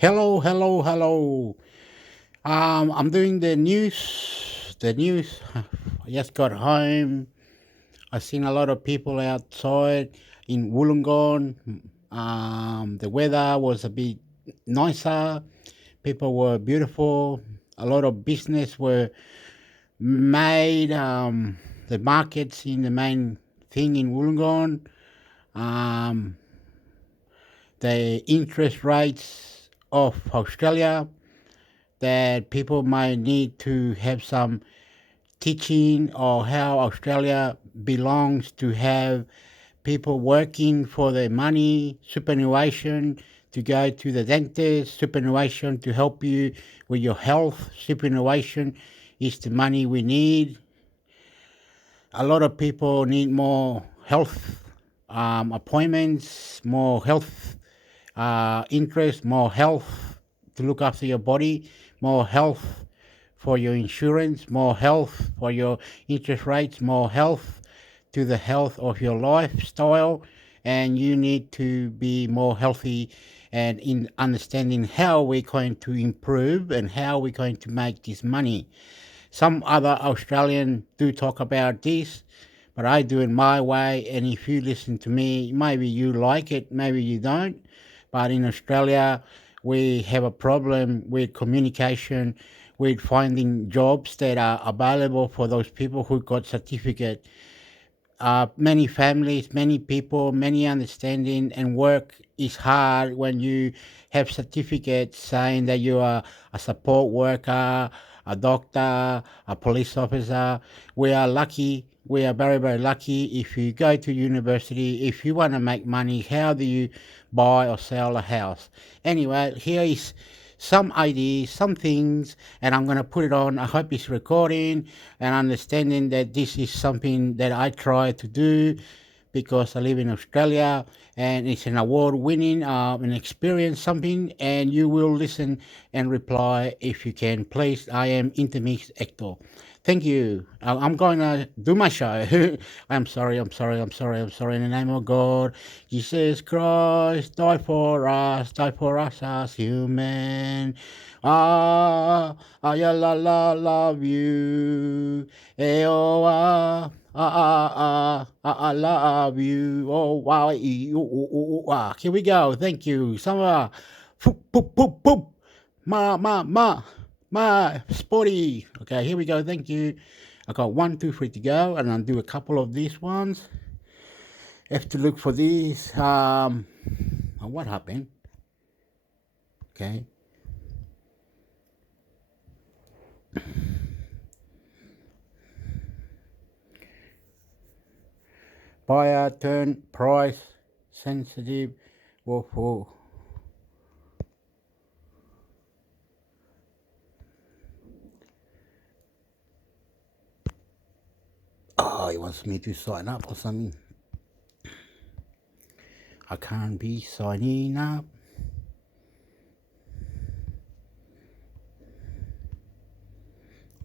Hello, hello, hello. I'm doing the news. The news. I just got home. I seen a lot of people outside in Wollongong. The weather was a bit nicer. People were beautiful. A lot of business were made. The markets in the main thing in Wollongong. Um, the interest rates of Australia that people might need to have some teaching or how Australia belongs to have people working for their money, superannuation to go to the dentist, superannuation to help you with your health, superannuation is the money we need. A lot of people need more health appointments, more health interest, more health to look after your body, more health for your insurance, more health for your interest rates, more health to the health of your lifestyle, and you need to be more healthy and in understanding how we're going to improve and how we're going to make this money. Some other Australian do talk about this, but I do it my way. And if you listen to me, maybe you like it, maybe you don't. But in Australia, we have a problem with communication, with finding jobs that are available for those people who got certificate. Many families, many people, many understanding, and work is hard when you have certificates saying that you are a support worker, a doctor, a police officer. We are lucky. We are very, very lucky. If you go to university, if you want to make money, how do you buy or sell a house? Anyway, here is some ideas, some things, and I'm going to put it on. I hope it's recording and understanding that this is something that I try to do because I live in Australia and it's an award winning an experience something and you will listen and reply if you can please. I am intermix hector. Thank you. I'm going to do my show. I'm sorry in the name of God. Jesus Christ died for us as human. I love you. I love you. Oh, wow. Here we go. Thank you. Some, poop, poop, poop, poop. Ma, sporty. Okay, here we go. Thank you. I got 1, 2, 3 to go, and I'll do a couple of these ones. Have to look for these. What happened? Okay. Buyer turn price sensitive. Whoa, whoa. Oh, he wants me to sign up or something. I can't be signing up.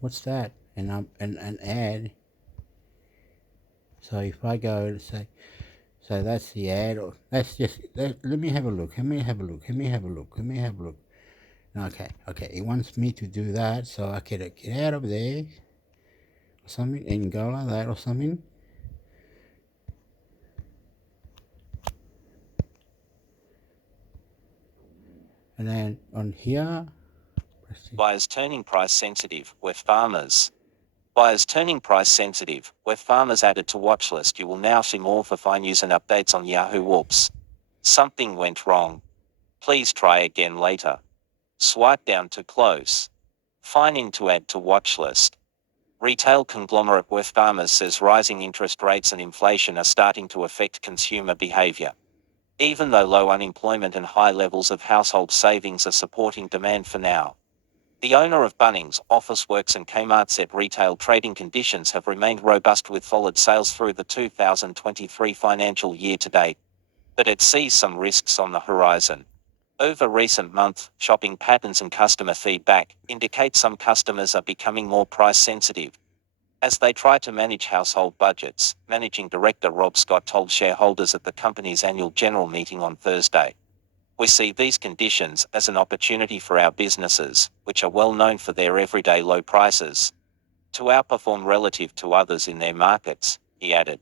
What's that? An ad. So if I go to say, so that's the ad, or that's just, let me have a look. Let me have a look. Let me have a look. Let me have a look. Okay. He wants me to do that, so I can get out of there or something and go like that or something. And then on here, Buyers turning price sensitive, with farmers. Buyers turning price sensitive, with farmers added to watch list. You will now see more for fine news and updates on Yahoo. Whoops. Something went wrong. Please try again later. Swipe down to close. Fine in to add to watch list. Retail conglomerate with farmers says rising interest rates and inflation are starting to affect consumer behavior. Even though low unemployment and high levels of household savings are supporting demand for now. The owner of Bunnings, Officeworks and Kmart said retail trading conditions have remained robust with solid sales through the 2023 financial year to date. But it sees some risks on the horizon. Over recent months, shopping patterns and customer feedback indicate some customers are becoming more price sensitive. As they try to manage household budgets, Managing Director Rob Scott told shareholders at the company's annual general meeting on Thursday. We see these conditions as an opportunity for our businesses, which are well known for their everyday low prices, to outperform relative to others in their markets, he added.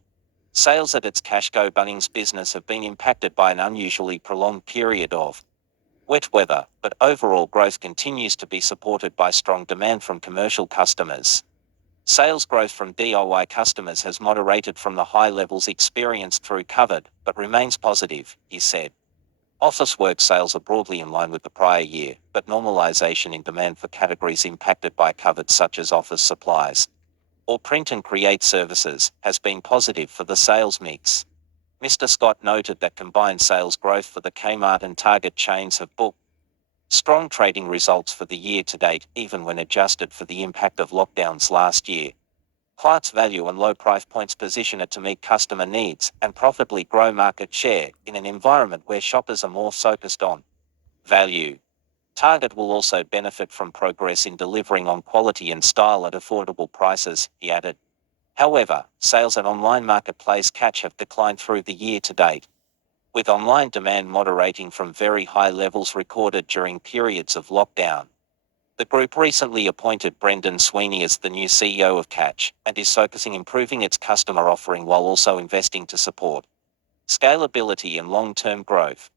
Sales at its Cashco Bunnings business have been impacted by an unusually prolonged period of wet weather, but overall growth continues to be supported by strong demand from commercial customers. Sales growth from DIY customers has moderated from the high levels experienced through COVID, but remains positive, he said. Office work sales are broadly in line with the prior year, but normalization in demand for categories impacted by COVID such as office supplies or print and create services has been positive for the sales mix. Mr. Scott noted that combined sales growth for the Kmart and Target chains have booked strong trading results for the year to date, even when adjusted for the impact of lockdowns last year. Clark's value and low price points position it to meet customer needs and profitably grow market share in an environment where shoppers are more focused on value. Target will also benefit from progress in delivering on quality and style at affordable prices, he added. However, sales at online marketplace Catch have declined through the year to date, with online demand moderating from very high levels recorded during periods of lockdown. The group recently appointed Brendan Sweeney as the new CEO of Catch and is focusing on improving its customer offering while also investing to support scalability and long-term growth.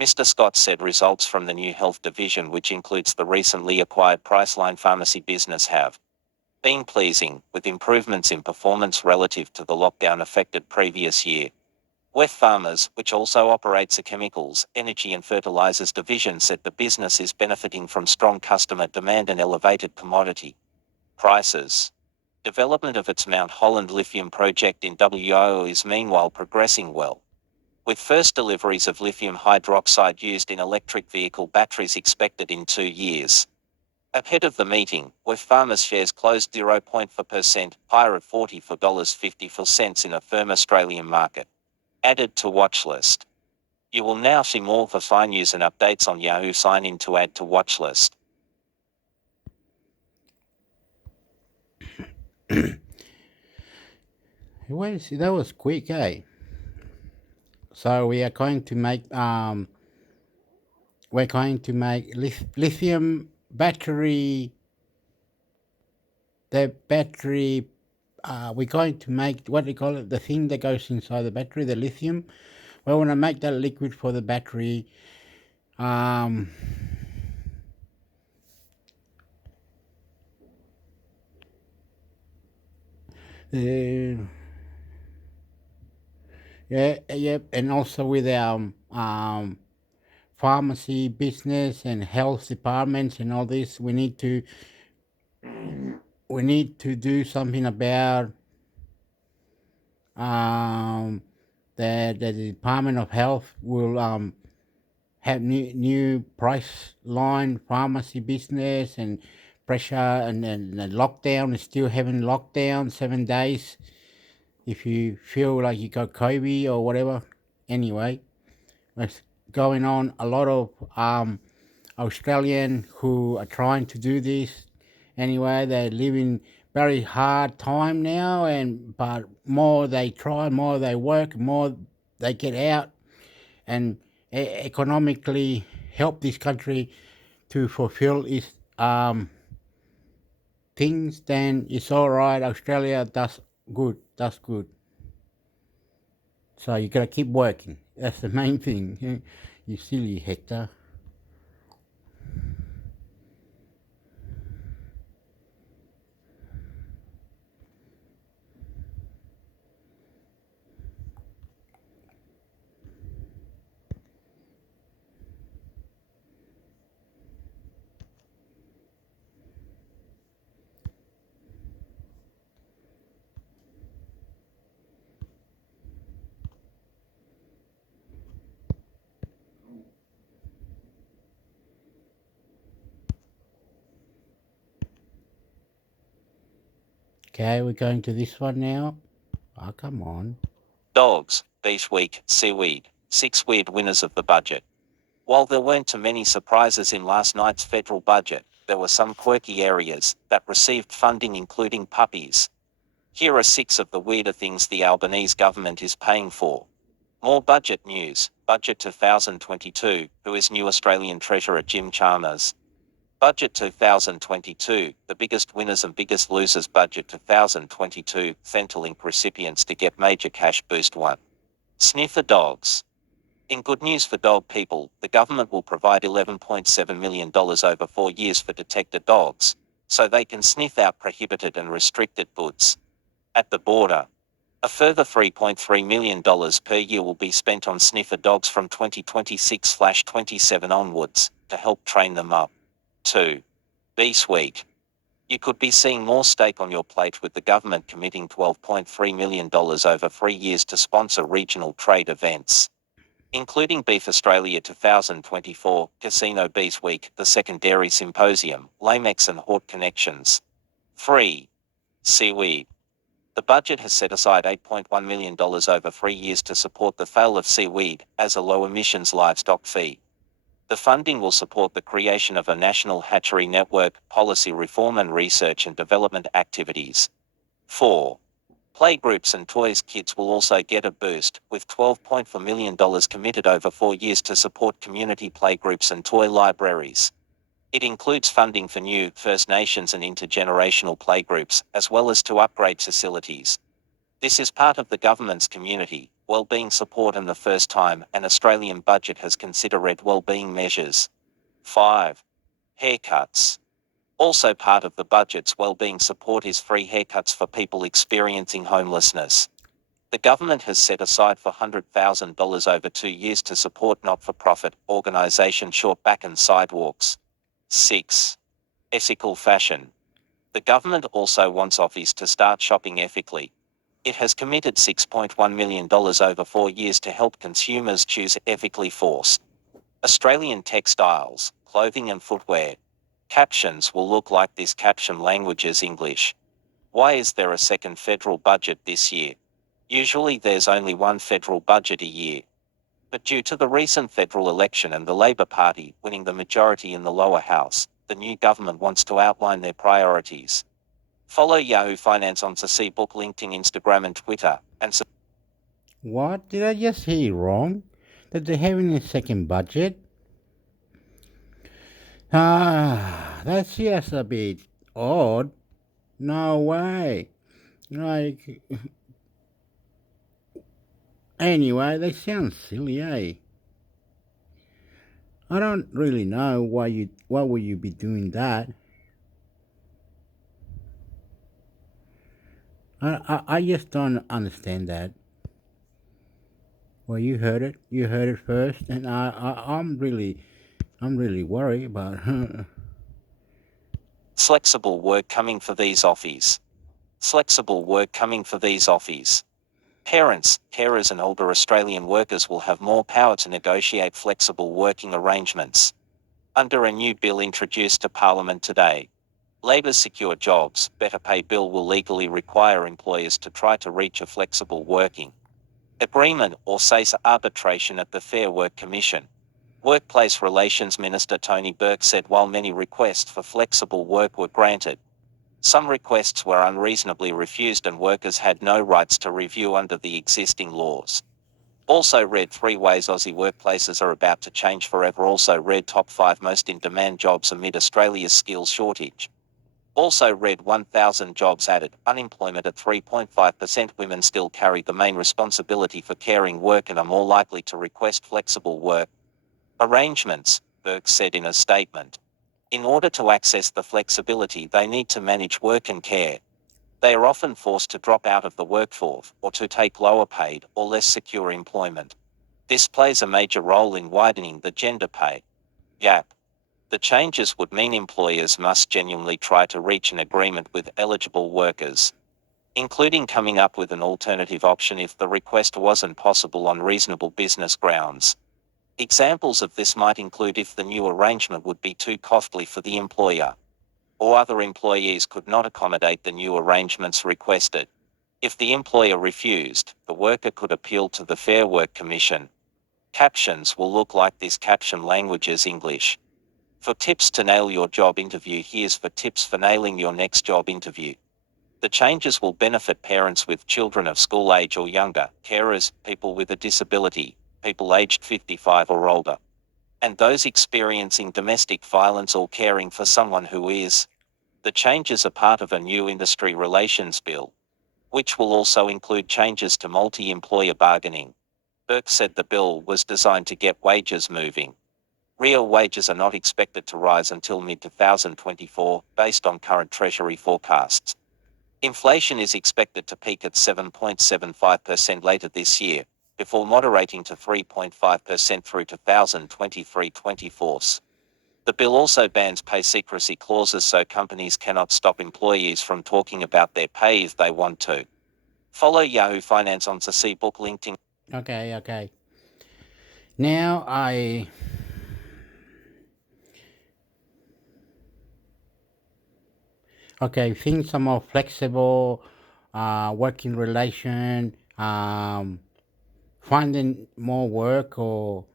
Mr. Scott said results from the new health division, which includes the recently acquired Priceline pharmacy business, have been pleasing, with improvements in performance relative to the lockdown-affected previous year. Wesfarmers, which also operates a chemicals, energy and fertilizers division, said the business is benefiting from strong customer demand and elevated commodity prices. Development of its Mount Holland lithium project in WA is meanwhile progressing well, with first deliveries of lithium hydroxide used in electric vehicle batteries expected in 2 years. Ahead of the meeting, Wesfarmers shares closed 0.4% higher at $44.54 in a firm Australian market. Added to watch list. You will now see more for fine news and updates on Yahoo. Sign in to add to watch list. That was quick, eh? So we are going to make lithium battery. The battery. We're going to make, what do you call it? The thing that goes inside the battery, the lithium. We want to make that liquid for the battery. Um, uh, yeah, and also with our pharmacy business and health departments and all this, we need to do something about that the Department of Health will have new price line pharmacy business and pressure and the lockdown is still having lockdown 7 days if you feel like you got COVID or whatever. Anyway, there's going on a lot of Australian who are trying to do this. Anyway, they're living very hard time now, and but more they try, more they work, more they get out, and economically help this country to fulfill its things. Then it's all right. Australia does good. Does good. So you gotta keep working. That's the main thing. You silly Hector. Okay, we're going to this one now. Oh, come on. Dogs, Beef Week, Seaweed, 6 weird winners of the budget. While there weren't too many surprises in last night's federal budget, there were some quirky areas that received funding, including puppies. Here are 6 of the weirder things the Albanese government is paying for. More budget news. Budget 2022. Who is new Australian Treasurer Jim Chalmers? Budget 2022. The biggest winners and biggest losers. Budget 2022. Centrelink recipients to get major cash boost. 1. Sniffer dogs. In good news for dog people, the government will provide $11.7 million over 4 years for detected dogs, so they can sniff out prohibited and restricted goods at the border. A further $3.3 million per year will be spent on sniffer dogs from 2026/27 onwards, to help train them up. 2. Beast Week. You could be seeing more steak on your plate with the government committing $12.3 million over 3 years to sponsor regional trade events, including Beef Australia 2024, Casino Beast Week, the Secondary Symposium, Lamex and Hort Connections. 3. Seaweed. The budget has set aside $8.1 million over 3 years to support the sale of seaweed as a low-emissions livestock feed. The funding will support the creation of a national hatchery network, policy reform and research and development activities. 4. Playgroups and toys. Kids will also get a boost, with $12.4 million committed over 4 years to support community playgroups and toy libraries. It includes funding for new First Nations and intergenerational playgroups, as well as to upgrade facilities. This is part of the government's community wellbeing support, and the first time an Australian budget has considered wellbeing measures. 5. Haircuts. Also part of the budget's wellbeing support is free haircuts for people experiencing homelessness. The government has set aside $400,000 over 2 years to support not-for-profit organisation Short Back and Sidewalks. 6. Ethical fashion. The government also wants office to start shopping ethically. It has committed $6.1 million over 4 years to help consumers choose ethically sourced Australian textiles, clothing and footwear. Captions will look like this. Caption language is English. Why is there a second federal budget this year? Usually there's only one federal budget a year. But due to the recent federal election and the Labor Party winning the majority in the lower house, the new government wants to outline their priorities. Follow Yahoo Finance on to see book, LinkedIn, Instagram and Twitter, and What? Did I just hear wrong? That they're having a second budget? That's just a bit odd. No way. Like, anyway, they sound silly, eh? I don't really know why would you be doing that. I just don't understand that. Well, you heard it. You heard it first, and I'm really worried about her. flexible work coming for these offies. Flexible work coming for these offies. Parents, carers and older Australian workers will have more power to negotiate flexible working arrangements. Under a new bill introduced to Parliament today, Labor's Secure Jobs, Better Pay bill will legally require employers to try to reach a flexible working agreement or cease arbitration at the Fair Work Commission. Workplace Relations Minister Tony Burke said while many requests for flexible work were granted, some requests were unreasonably refused and workers had no rights to review under the existing laws. Also read 3 ways Aussie workplaces are about to change forever. Also read top 5 most in-demand jobs amid Australia's skills shortage. Also read 1,000 jobs added, unemployment at 3.5%. Women still carry the main responsibility for caring work and are more likely to request flexible work arrangements, Burke said in a statement. In order to access the flexibility, they need to manage work and care. They are often forced to drop out of the workforce or to take lower paid or less secure employment. This plays a major role in widening the gender pay gap. The changes would mean employers must genuinely try to reach an agreement with eligible workers, including coming up with an alternative option if the request wasn't possible on reasonable business grounds. Examples of this might include if the new arrangement would be too costly for the employer, or other employees could not accommodate the new arrangements requested. If the employer refused, the worker could appeal to the Fair Work Commission. Captions will look like this. Caption language is English. For tips to nail your job interview, here's for tips for nailing your next job interview. The changes will benefit parents with children of school age or younger, carers, people with a disability, people aged 55 or older, and those experiencing domestic violence or caring for someone who is. The changes are part of a new industry relations bill, which will also include changes to multi-employer bargaining. Burke said the bill was designed to get wages moving. Real wages are not expected to rise until mid-2024, based on current Treasury forecasts. Inflation is expected to peak at 7.75% later this year, before moderating to 3.5% through 2023-24. The bill also bans pay secrecy clauses so companies cannot stop employees from talking about their pay if they want to. Follow Yahoo Finance on to see book linked in. Okay. Now things are more flexible, working relation, finding more work, or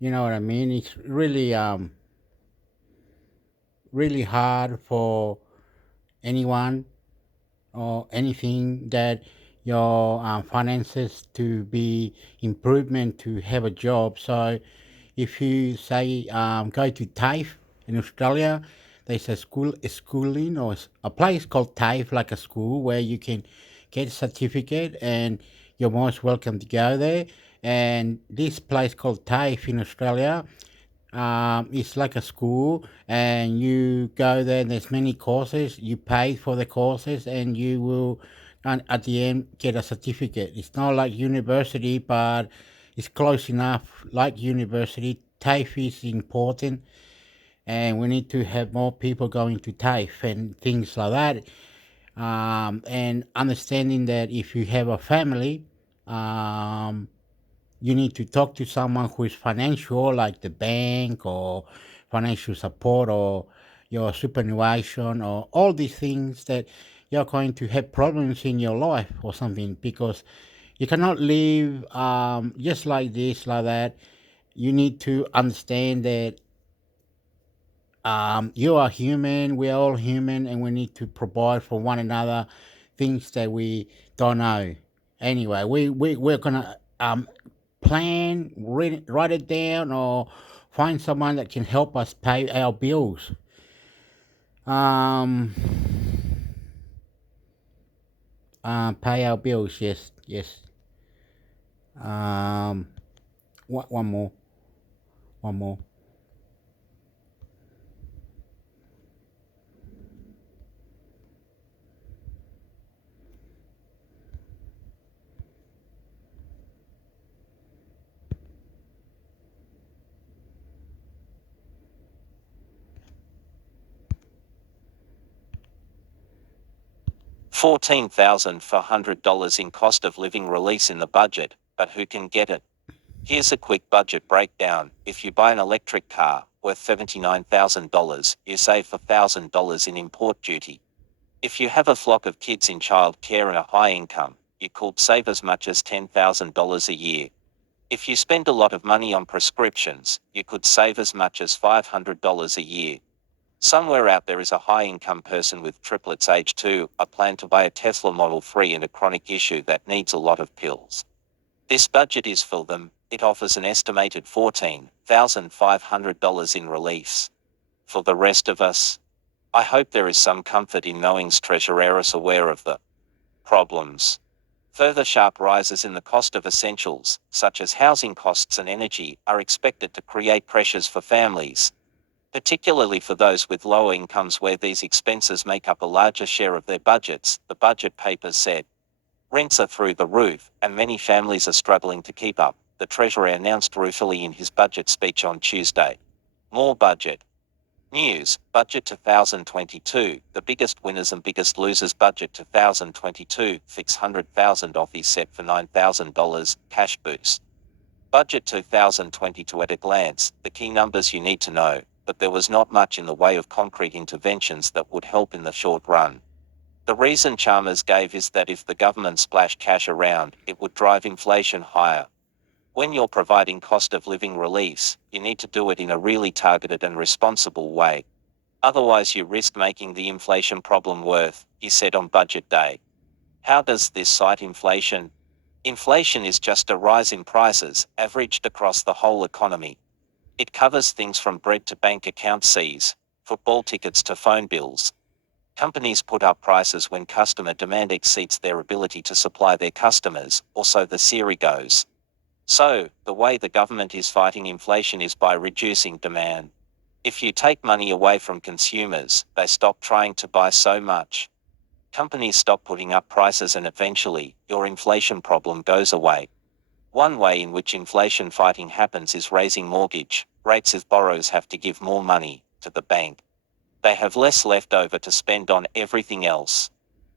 you know what I mean. It's really hard for anyone or anything that your finances to be improvement to have a job. So if you say go to TAFE in Australia, there's a schooling or a place called TAFE, like a school where you can get a certificate, and you're most welcome to go there. And this place called TAFE in Australia, it's like a school, and you go there. And there's many courses. You pay for the courses, and you will, and at the end, get a certificate. It's not like university, but it's close enough. Like university, TAFE is important, and we need to have more people going to TAFE and things like that. And understanding that if you have a family, um, you need to talk to someone who is financial, like the bank or financial support or your superannuation or all these things that you're going to have problems in your life or something, because you cannot live just like this, like that. You need to understand that you are human, we are all human, and we need to provide for one another things that we don't know. Anyway, we're going to plan, write it down, or find someone that can help us pay our bills. Um, Pay our bills, yes. Um, one more, one more. 14,400 in cost of living release in the budget, but who can get it? Here's a quick budget breakdown. If you buy an electric car worth $79,000, you save $1,000 in import duty. If you have a flock of kids in child care and a high income, you could save as much as $10,000 a year. If you spend a lot of money on prescriptions, you could save as much as $500 a year. Somewhere out there is a high-income person with triplets age 2, a plan to buy a Tesla Model 3 and a chronic issue that needs a lot of pills. This budget is for them. It offers an estimated $14,500 in relief. For the rest of us, I hope there is some comfort in knowing Treasurer is aware of the problems. Further sharp rises in the cost of essentials, such as housing costs and energy, are expected to create pressures for families, particularly for those with lower incomes where these expenses make up a larger share of their budgets, the budget papers said. Rents are through the roof, and many families are struggling to keep up, the Treasurer announced ruefully in his budget speech on Tuesday. More budget news. Budget 2022, the biggest winners and biggest losers. Budget 2022, fix 100,000 Aussie set for $9,000, cash boost. Budget 2022 at a glance, the key numbers you need to know, but there was not much in the way of concrete interventions that would help in the short run. The reason Chalmers gave is that if the government splashed cash around, it would drive inflation higher. When you're providing cost of living relief, you need to do it in a really targeted and responsible way. Otherwise you risk making the inflation problem worse, he said on budget day. How does this cite inflation? Inflation is just a rise in prices, averaged across the whole economy. It covers things from bread to bank account fees, football tickets to phone bills. Companies put up prices when customer demand exceeds their ability to supply their customers, or so the theory goes. So, the way the government is fighting inflation is by reducing demand. If you take money away from consumers, they stop trying to buy so much. Companies stop putting up prices and eventually, your inflation problem goes away. One way in which inflation fighting happens is raising mortgage rates if borrowers have to give more money to the bank. They have less left over to spend on everything else.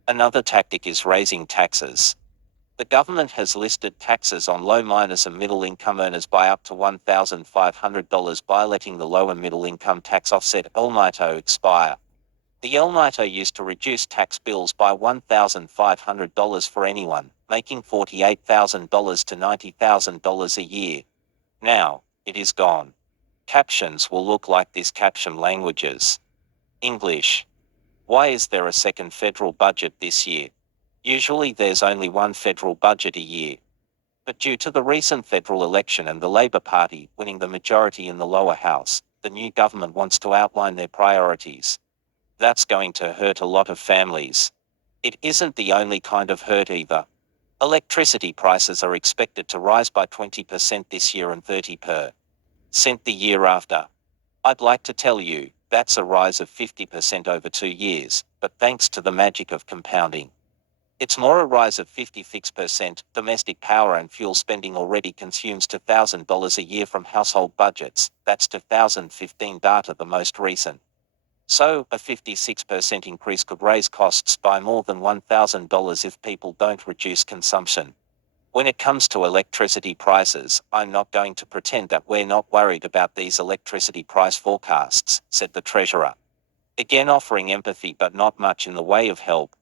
Another tactic is raising taxes. The government has listed taxes on low minus and middle income earners by up to $1,500 by letting the low and middle income tax offset El Nito expire. The El Nito used to reduce tax bills by $1,500 for anyone, making $48,000 to $90,000 a year. Now, it is gone. Captions will look like this caption languages. English. Why is there a second federal budget this year? Usually there's only one federal budget a year. But due to the recent federal election and the Labor Party winning the majority in the lower house, the new government wants to outline their priorities. That's going to hurt a lot of families. It isn't the only kind of hurt either. Electricity prices are expected to rise by 20% this year and 30% the year after. I'd like to tell you, that's a rise of 50% over 2 years, but thanks to the magic of compounding. It's more a rise of 56%. Domestic power and fuel spending already consumes $2,000 a year from household budgets. That's 2015 data, the most recent. So, a 56% increase could raise costs by more than $1,000 if people don't reduce consumption. When it comes to electricity prices, I'm not going to pretend that we're not worried about these electricity price forecasts, said the Treasurer. Again, offering empathy but not much in the way of help.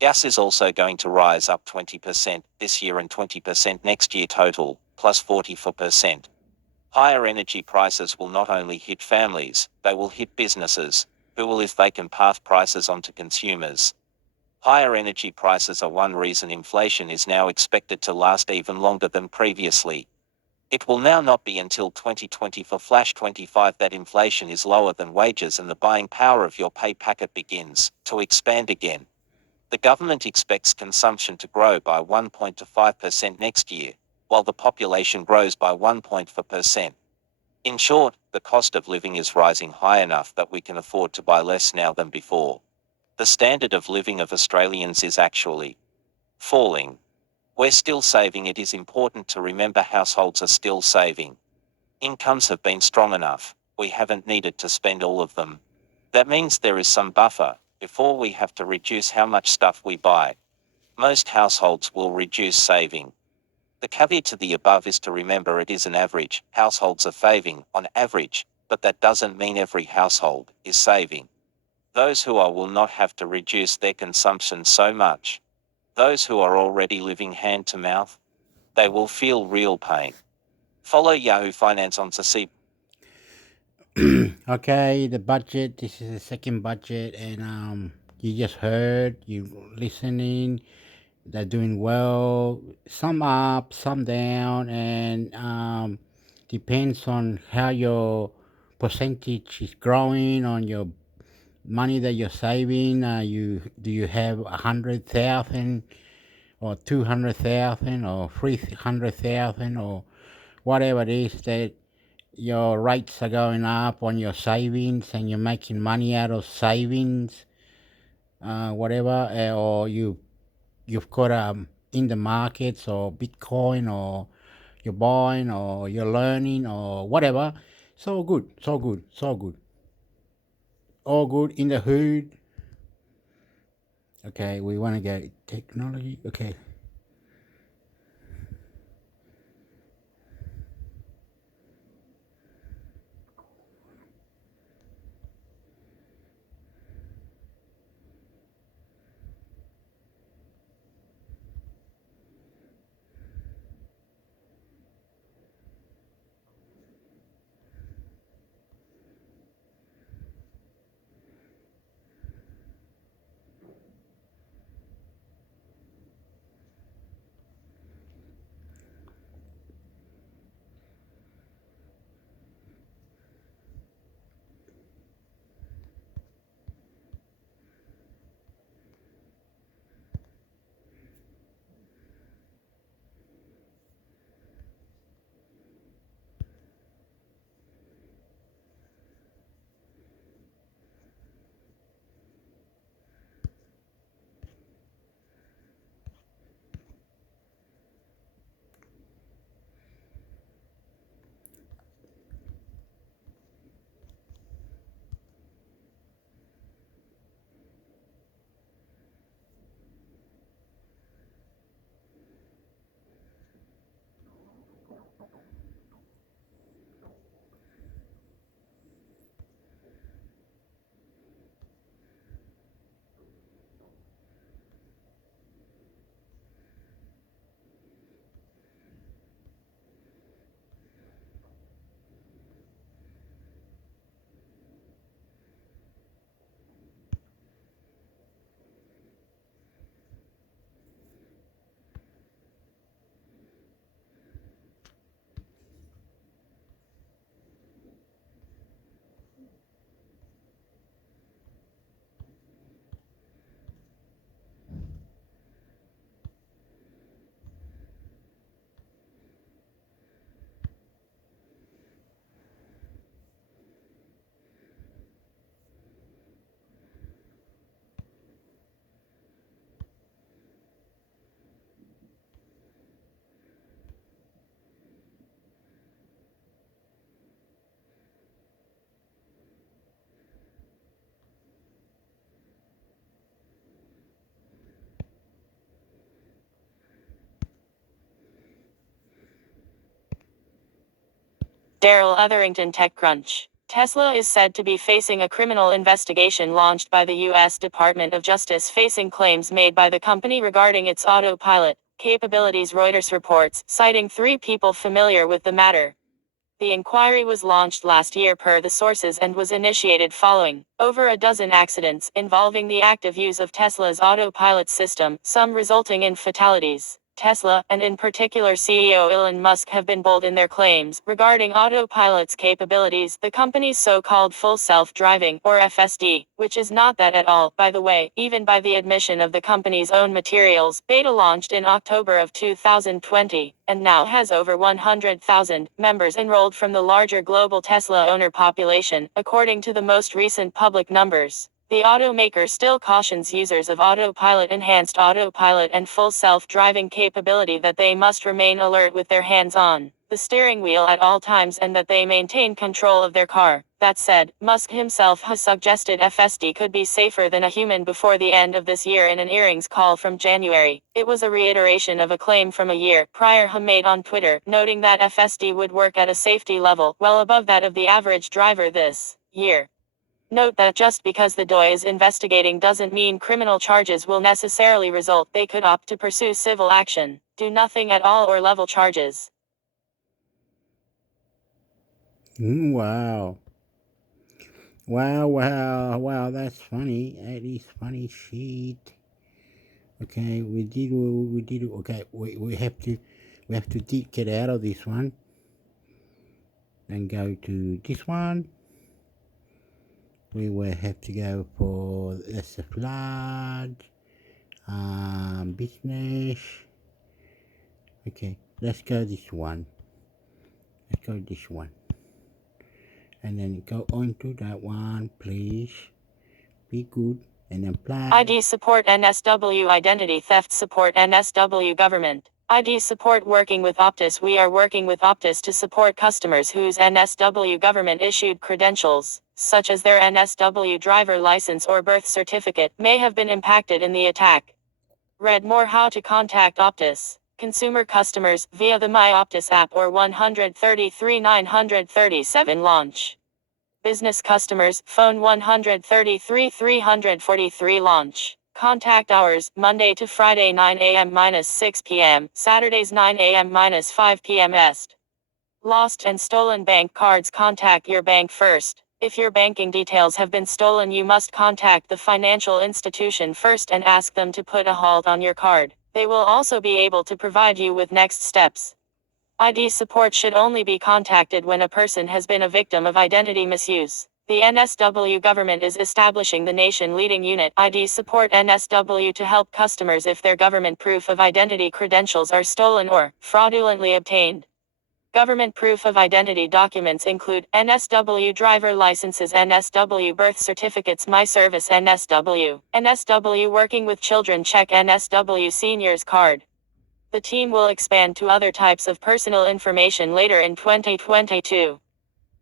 Gas is also going to rise up 20% this year and 20% next year total, plus 44%. Higher energy prices will not only hit families, they will hit businesses, who will if they can pass prices on to consumers. Higher energy prices are one reason inflation is now expected to last even longer than previously. It will now not be until 2024/25 that inflation is lower than wages and the buying power of your pay packet begins to expand again. The government expects consumption to grow by 1.5% next year, while the population grows by 1.4%. In short, the cost of living is rising high enough that we can afford to buy less now than before. The standard of living of Australians is actually falling. We're still saving. It is important to remember households are still saving. Incomes have been strong enough, we haven't needed to spend all of them. That means there is some buffer before we have to reduce how much stuff we buy. Most households will reduce saving. The caveat to the above is to remember it is an average. Households are saving, on average, but that doesn't mean every household is saving. Those who are will not have to reduce their consumption so much. Those who are already living hand to mouth, they will feel real pain. Follow Yahoo Finance on to see. Okay, the budget. This is the second budget, and you just heard, you listening. They're doing well. Some up, some down, and depends on how your percentage is growing on your money that you're saving. You have 100,000 or 200,000 or 300,000 or whatever it is that your rates are going up on your savings and you're making money out of savings, whatever, or you've got in the markets or Bitcoin or you're buying or you're learning or whatever. So good, so good, so good. All good in the hood. Okay, we want to get technology. Okay. Daryl Etherington, TechCrunch. Tesla is said to be facing a criminal investigation launched by the U.S. Department of Justice facing claims made by the company regarding its autopilot capabilities, Reuters reports, citing 3 people familiar with the matter. The inquiry was launched last year per the sources and was initiated following over a dozen accidents involving the active use of Tesla's autopilot system, some resulting in fatalities. Tesla, and in particular CEO Elon Musk, have been bold in their claims regarding autopilot's capabilities, the company's so-called full self-driving, or FSD, which is not that at all, by the way, even by the admission of the company's own materials. Beta launched in October of 2020, and now has over 100,000 members enrolled from the larger global Tesla owner population, according to the most recent public numbers. The automaker still cautions users of enhanced autopilot and full self-driving capability that they must remain alert with their hands on the steering wheel at all times and that they maintain control of their car. That said, Musk himself has suggested FSD could be safer than a human before the end of this year in an earnings call from January. It was a reiteration of a claim from a year prior he made on Twitter, noting that FSD would work at a safety level well above that of the average driver this year. Note that just because the DOI is investigating doesn't mean criminal charges will necessarily result. They could opt to pursue civil action, do nothing at all, or level charges. Wow. Wow, that's funny. That is funny shit. Okay, we did, okay, we have to get out of this one and go to this one. We will have to go for the flood, business. Okay, let's go this one. And then go on to that one, please. Be good and apply. ID support NSW identity theft support NSW government. ID support working with Optus. We are working with Optus to support customers whose NSW government issued credentials, such as their NSW driver license or birth certificate, may have been impacted in the attack. Read more how to contact Optus. Consumer customers, via the My Optus app or 133 937 launch. Business customers, phone 133 343 launch. Contact hours, Monday to Friday 9 a.m. - 6 p.m., Saturdays 9 a.m. - 5 p.m. Est. Lost and stolen bank cards. Contact your bank first. If your banking details have been stolen, you must contact the financial institution first and ask them to put a halt on your card. They will also be able to provide you with next steps. ID support should only be contacted when a person has been a victim of identity misuse. The NSW government is establishing the nation-leading unit, ID Support NSW, to help customers if their government proof of identity credentials are stolen or fraudulently obtained. Government proof of identity documents include NSW driver licenses, NSW birth certificates, My Service NSW working with children, check NSW seniors card. The team will expand to other types of personal information later in 2022.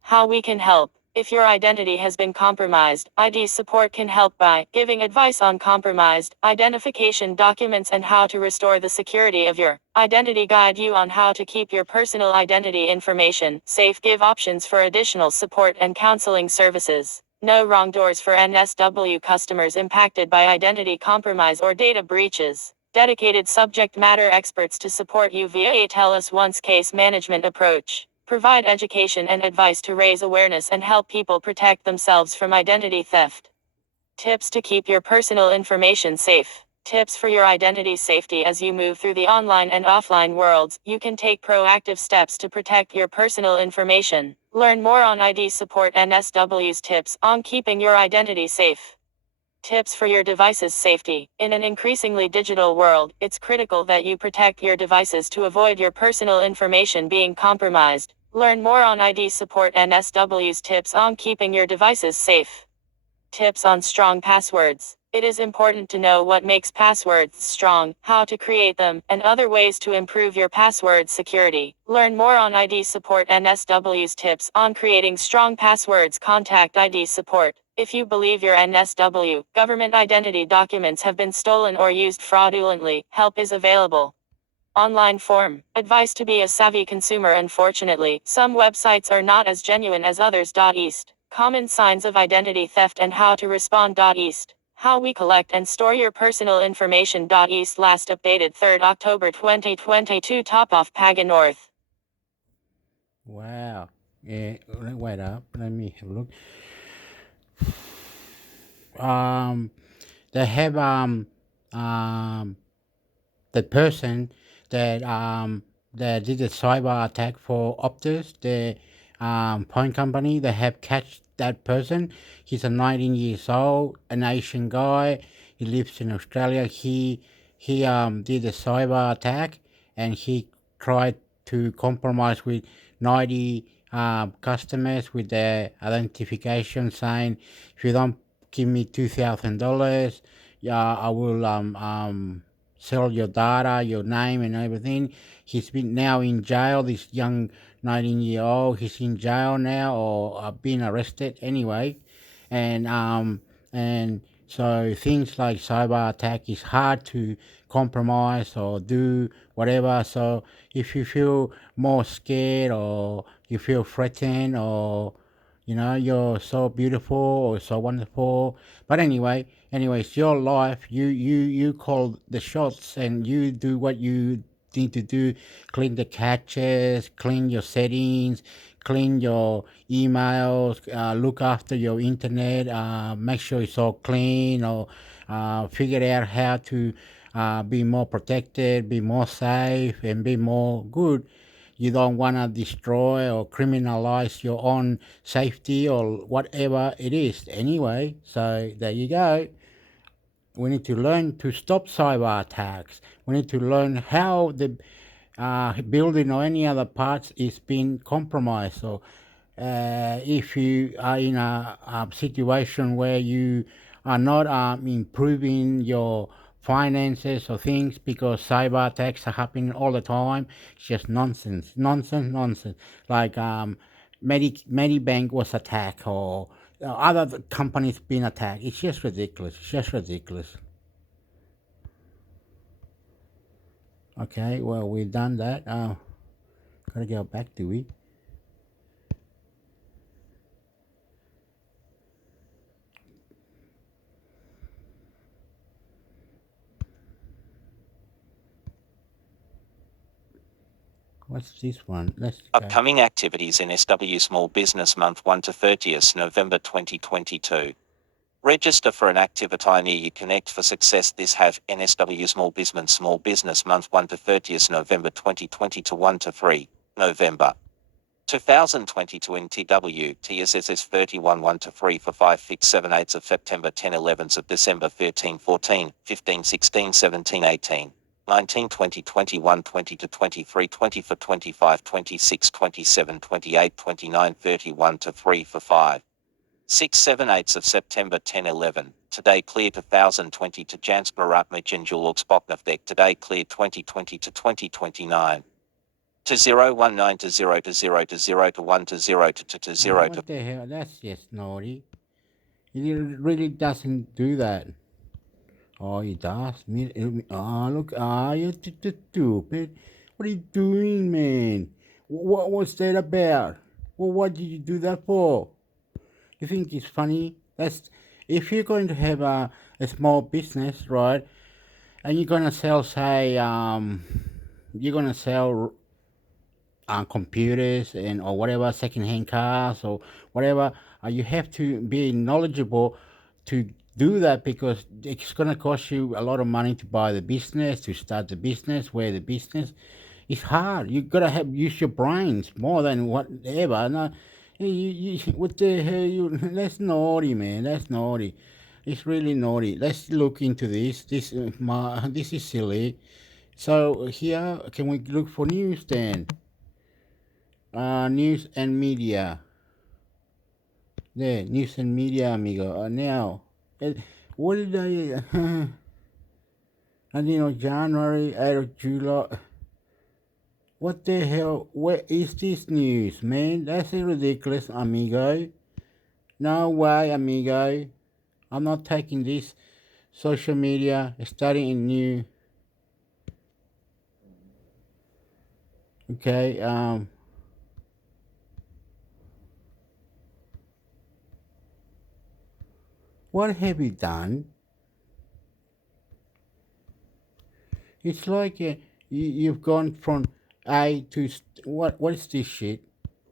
How we can help. If your identity has been compromised, ID support can help by giving advice on compromised identification documents and how to restore the security of your identity, guide you on how to keep your personal identity information safe, give options for additional support and counseling services. No wrong doors for NSW customers impacted by identity compromise or data breaches. Dedicated subject matter experts to support you via a tell us once case management approach. Provide education and advice to raise awareness and help people protect themselves from identity theft. Tips to keep your personal information safe. Tips for your identity safety. As you move through the online and offline worlds, you can take proactive steps to protect your personal information. Learn more on ID Support NSW's tips on keeping your identity safe. Tips for your device's safety. In an increasingly digital world, it's critical that you protect your devices to avoid your personal information being compromised. Learn more on ID Support NSW's tips on keeping your devices safe. Tips on strong passwords. It is important to know what makes passwords strong, how to create them, and other ways to improve your password security. Learn more on ID Support NSW's tips on creating strong passwords. Contact ID Support. If you believe your NSW government identity documents have been stolen or used fraudulently, help is available. Online form. Advice to be a savvy consumer. Unfortunately, some websites are not as genuine as others. East. Common signs of identity theft and how to respond. East. How we collect and store your personal information. East last updated 3rd October 2022. Top off Paga North. Wow. Yeah, wait up. Let me have a look. They have the person that did the cyber attack for Optus, the phone company. They have catch that person. He's a 19 years old, an Asian guy. He lives in Australia. He did a cyber attack, and he tried to compromise with 90 customers with their identification, saying, if you don't give me $2,000, yeah, I will sell your data, your name, and everything. He's been now in jail. This young 19-year-old, he's in jail now, or been arrested anyway, and so things like cyber attack is hard to compromise or do whatever. So if you feel more scared or you feel threatened or you're so beautiful or so wonderful. But anyway, it's your life. You call the shots and you do what you need to do. Clean the caches, clean your settings, clean your emails, look after your internet, make sure it's all clean, or figure out how to be more protected, be more safe, and be more good. You don't want to destroy or criminalize your own safety or whatever it is anyway. So there you go. We need to learn to stop cyber attacks. We need to learn how the building or any other parts is being compromised. So if you are in a situation where you are not improving your finances or things because cyber attacks are happening all the time, it's just nonsense. Like Medibank was attacked, or other companies being attacked. It's just ridiculous. Okay, well, we've done that. Gotta go back to it. What's this one? Let's go. Upcoming activities in SW Small Business Month 1 to 30th November 2022. Register for an activity near you. Connect for success. This have NSW Small Business Month 1 to 30th November 2020 to 1 to 3 November 2022 in TW TSSS 31 1 to 3 for 5 6 7 8 of September 10 11 of December 13 14 15 16 17 18 19 20 21 20 to 23 20 for 25 26 27 28 29 31 to 3 for 5 6 7 8 of September 10 11. Today clear to 1020 to Jansborough and Julorgsboknavdek. Today clear 2020 to 2029. To 019 to 0 to 0 to 0 to 1 to 0 to 2 to 0 to. What the hell? That's just naughty. It really doesn't do that. Oh, it does. Look. You're stupid. What are you doing, man? What was that about? Well, what did you do that for? You think it's funny? That's if you're going to have a small business, right? And you're gonna sell, say, you're gonna sell computers and or whatever, secondhand cars or whatever. You have to be knowledgeable to do that, because it's gonna cost you a lot of money to buy the business, to start the business, where the business. It's hard. You gotta use your brains more than whatever. No, what the hell? That's naughty, man. That's naughty. It's really naughty. Let's look into this. This is silly. So here, can we look for news then? News and media. There, news and media, amigo. Now, what did I? January, 8 of July. What the hell? Where is this news, man? That's ridiculous, amigo. No way, amigo. I'm not taking this social media, starting a new. Okay. What have you done? It's like you've gone from A to what is this shit?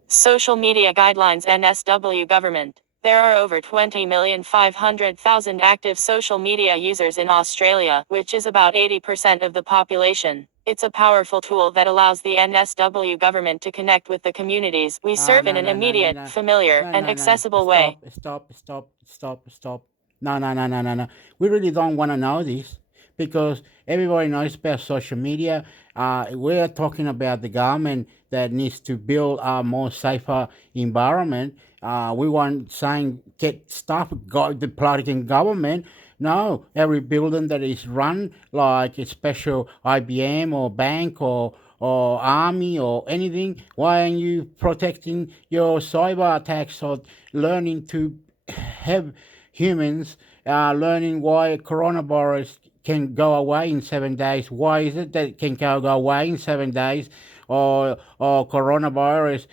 Social media guidelines NSW government. There are over 20,500,000 active social media users in Australia, which is about 80% of the population. It's a powerful tool that allows the NSW government to connect with the communities we Ah, serve in no, an no, no, no, immediate, no, familiar, no, and no, no. accessible way. Stop. No, no, no, no, no, no. We really don't want to know this because everybody knows about social media. We're talking about the government that needs to build a more safer environment. We want saying get stuff go the political government. No, every building that is run like a special IBM or bank or army or anything, why aren't you protecting your cyber attacks or learning to have humans learning why coronavirus can go away in 7 days? Why is it that it can go away in 7 days? Or coronavirus,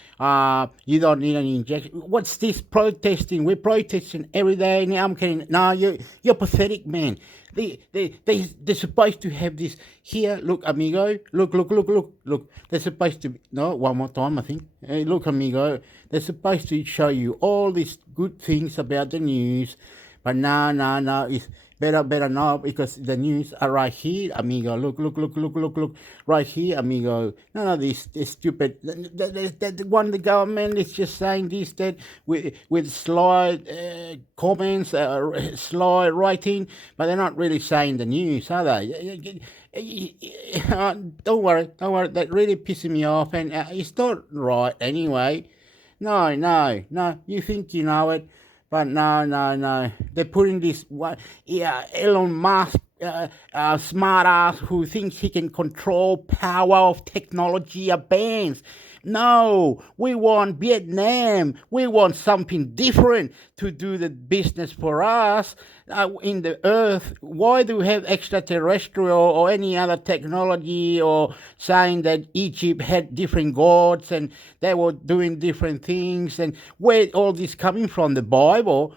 you don't need an injection. What's this protesting? We're protesting every day. Now I'm kidding. No, you're pathetic, man. They're supposed to have this here. Look, amigo. Look. They're supposed to. No, one more time, I think. Hey, look, amigo. They're supposed to show you all these good things about the news, but no. It's better not because the news are right here, amigo. Look. Right here, amigo. None of this stupid. The one the government is just saying this that with sly comments, sly writing, but they're not really saying the news, are they? Don't worry. That really pissing me off, and it's not right anyway. No. You think you know it, but no. They're putting this Elon Musk, smart ass who thinks he can control power of technology advance. No, we want Vietnam. We want something different to do the business for us in the earth. Why do we have extraterrestrial or any other technology or saying that Egypt had different gods and they were doing different things? And where all this coming from? The Bible.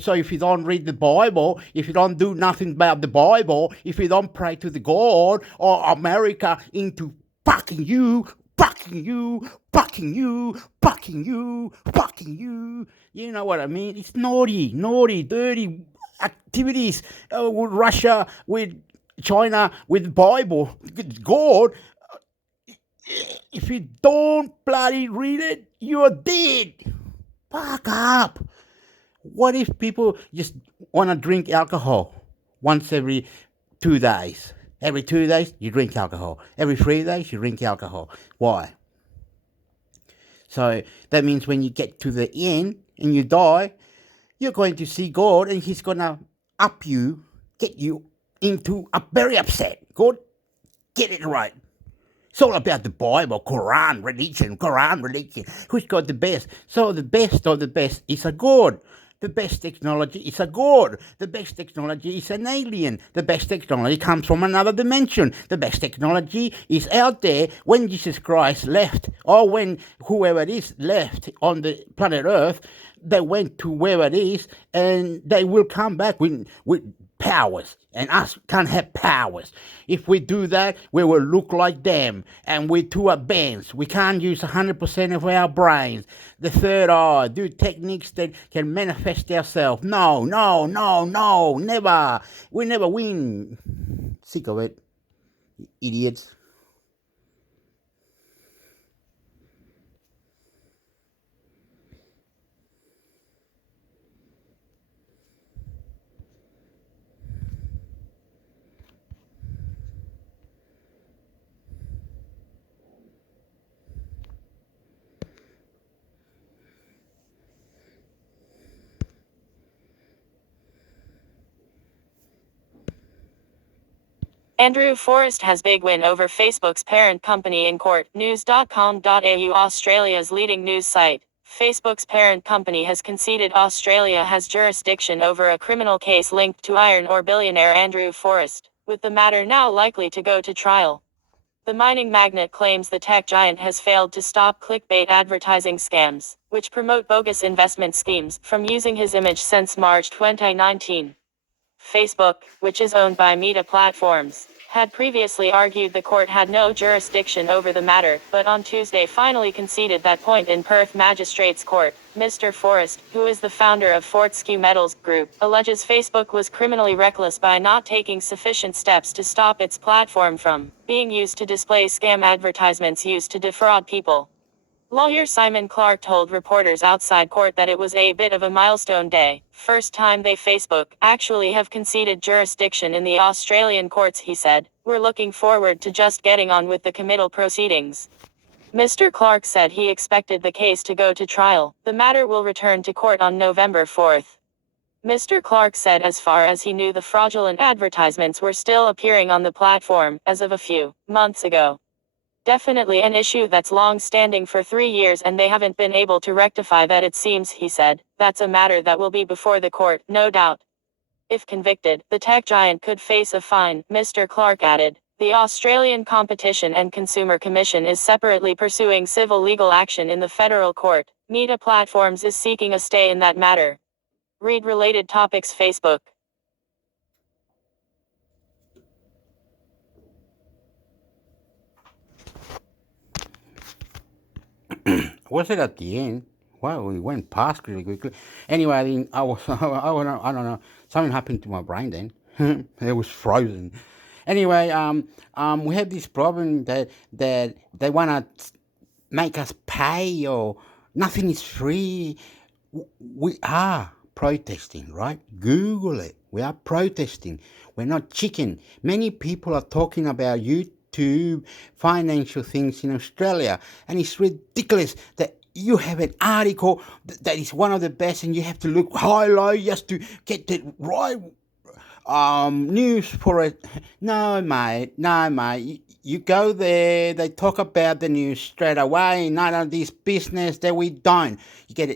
So if you don't read the Bible, if you don't do nothing about the Bible, if you don't pray to the God or America into fucking you. You know what I mean? It's naughty, dirty activities with Russia, with China, with Bible. God, if you don't bloody read it, you're dead. Fuck up. What if people just want to drink alcohol once every 2 days? Every 2 days, you drink alcohol. Every 3 days, you drink alcohol. Why? So that means when you get to the end and you die, you're going to see God and He's going to up you, get you into a very upset. God, get it right. It's all about the Bible, Quran, religion. Who's got the best? So the best of the best is a God. The best technology is a God. The best technology is an alien. The best technology comes from another dimension. The best technology is out there when Jesus Christ left, or when whoever it is left on the planet Earth. They went to wherever it is, and they will come back with powers, and us can't have powers. If we do that, we will look like them, and we're too advanced. We can't use 100% of our brains. The third eye, do techniques that can manifest ourselves. No, never. We never win. Sick of it, idiots. Andrew Forrest has big win over Facebook's parent company in court. News.com.au, Australia's leading news site. Facebook's parent company has conceded Australia has jurisdiction over a criminal case linked to iron ore billionaire Andrew Forrest, with the matter now likely to go to trial. The mining magnate claims the tech giant has failed to stop clickbait advertising scams, which promote bogus investment schemes, from using his image since March 2019. Facebook, which is owned by Meta Platforms, had previously argued the court had no jurisdiction over the matter, but on Tuesday finally conceded that point in Perth Magistrates Court. Mr. Forrest, who is the founder of Fortescue Metals Group, alleges Facebook was criminally reckless by not taking sufficient steps to stop its platform from being used to display scam advertisements used to defraud people. Lawyer Simon Clark told reporters outside court that it was a bit of a milestone day, first time they Facebook actually have conceded jurisdiction in the Australian courts, he said. We're looking forward to just getting on with the committal proceedings. Mr. Clark said he expected the case to go to trial. The matter will return to court on November 4th. Mr. Clark said as far as he knew the fraudulent advertisements were still appearing on the platform, as of a few months ago. Definitely an issue that's long-standing for 3 years and they haven't been able to rectify that, it seems, he said. That's a matter that will be before the court, no doubt. If convicted, the tech giant could face a fine, Mr. Clark added. The Australian Competition and Consumer Commission is separately pursuing civil legal action in the federal court. Meta Platforms is seeking a stay in that matter. Read related topics. Facebook. Was it at the end? Wow, we went past really quickly. Anyway, I think I don't know. Something happened to my brain then. It was frozen. Anyway, we have this problem that they want to make us pay, or nothing is free. We are protesting, right? Google it. We are protesting. We're not chicken. Many people are talking about YouTube financial things in Australia, and it's ridiculous that you have an article that is one of the best and you have to look high low just to get the right news for it. No, mate. You go there, they talk about the news straight away. None of this business that we don't. You get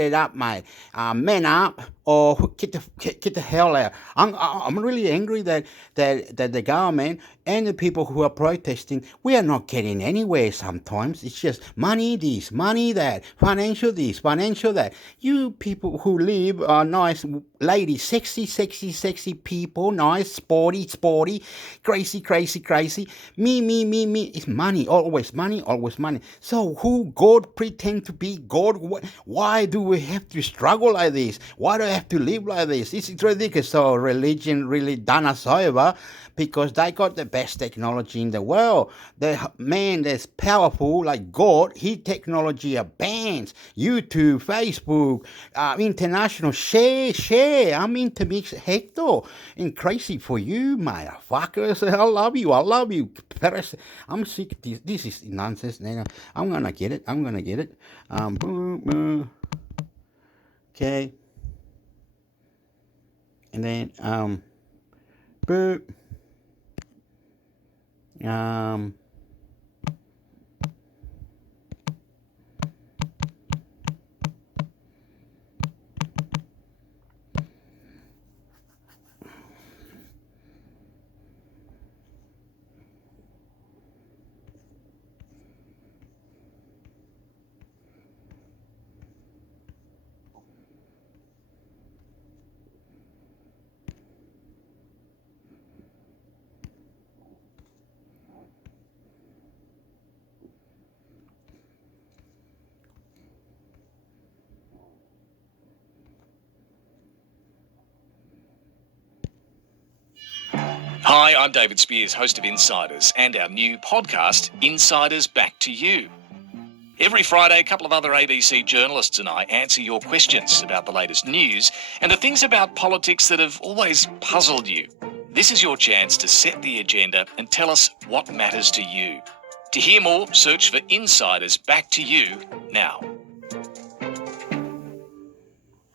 it up, mate. Man up, or get the hell out. I'm really angry that the government and the people who are protesting, we are not getting anywhere sometimes. It's just money this, money that, financial this, financial that. You people who live are nice ladies, sexy people, nice, sporty, crazy. Me. It's money, always money. So who God pretend to be God? Why do we have to struggle like this? Why do I have to live like this? It's ridiculous. So religion really done us over, because they got the best technology in the world. The man that's powerful like God, his technology advanced. YouTube, Facebook, international, share. I'm intermix, hector. And crazy for you, motherfuckers. I love you. I'm sick of this. This is nonsense. I'm gonna get it. Okay. And then boop. Hi, I'm David Spears, host of Insiders, and our new podcast, Insiders Back to You. Every Friday, a couple of other ABC journalists and I answer your questions about the latest news and the things about politics that have always puzzled you. This is your chance to set the agenda and tell us what matters to you. To hear more, search for Insiders Back to You now.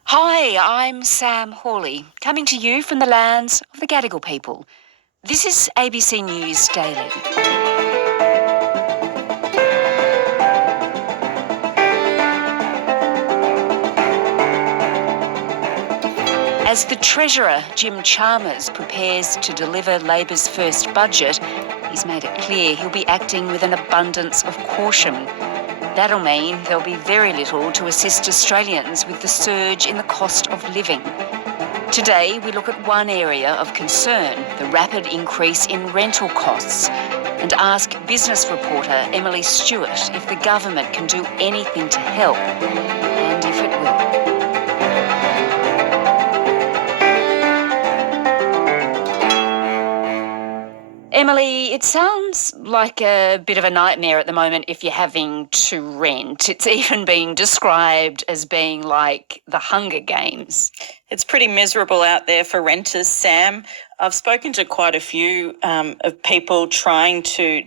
Hi, I'm Sam Hawley, coming to you from the lands of the Gadigal people. This is ABC News Daily. As the Treasurer, Jim Chalmers, prepares to deliver Labor's first budget, he's made it clear he'll be acting with an abundance of caution. That'll mean there'll be very little to assist Australians with the surge in the cost of living. Today, we look at one area of concern, the rapid increase in rental costs, and ask business reporter Emily Stewart if the government can do anything to help, and if it will. Emily, it sounds like a bit of a nightmare at the moment if you're having to rent. It's even being described as being like the Hunger Games. It's pretty miserable out there for renters, Sam. I've spoken to quite a few of people trying to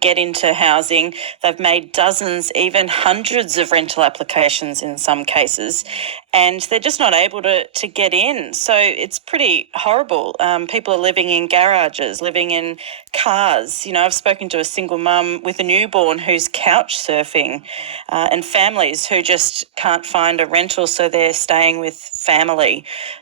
get into housing. They've made dozens, even hundreds of rental applications in some cases, and they're just not able to get in. So it's pretty horrible. People are living in garages, living in cars. You know, I've spoken to a single mum with a newborn who's couch surfing, and families who just can't find a rental, so they're staying with family.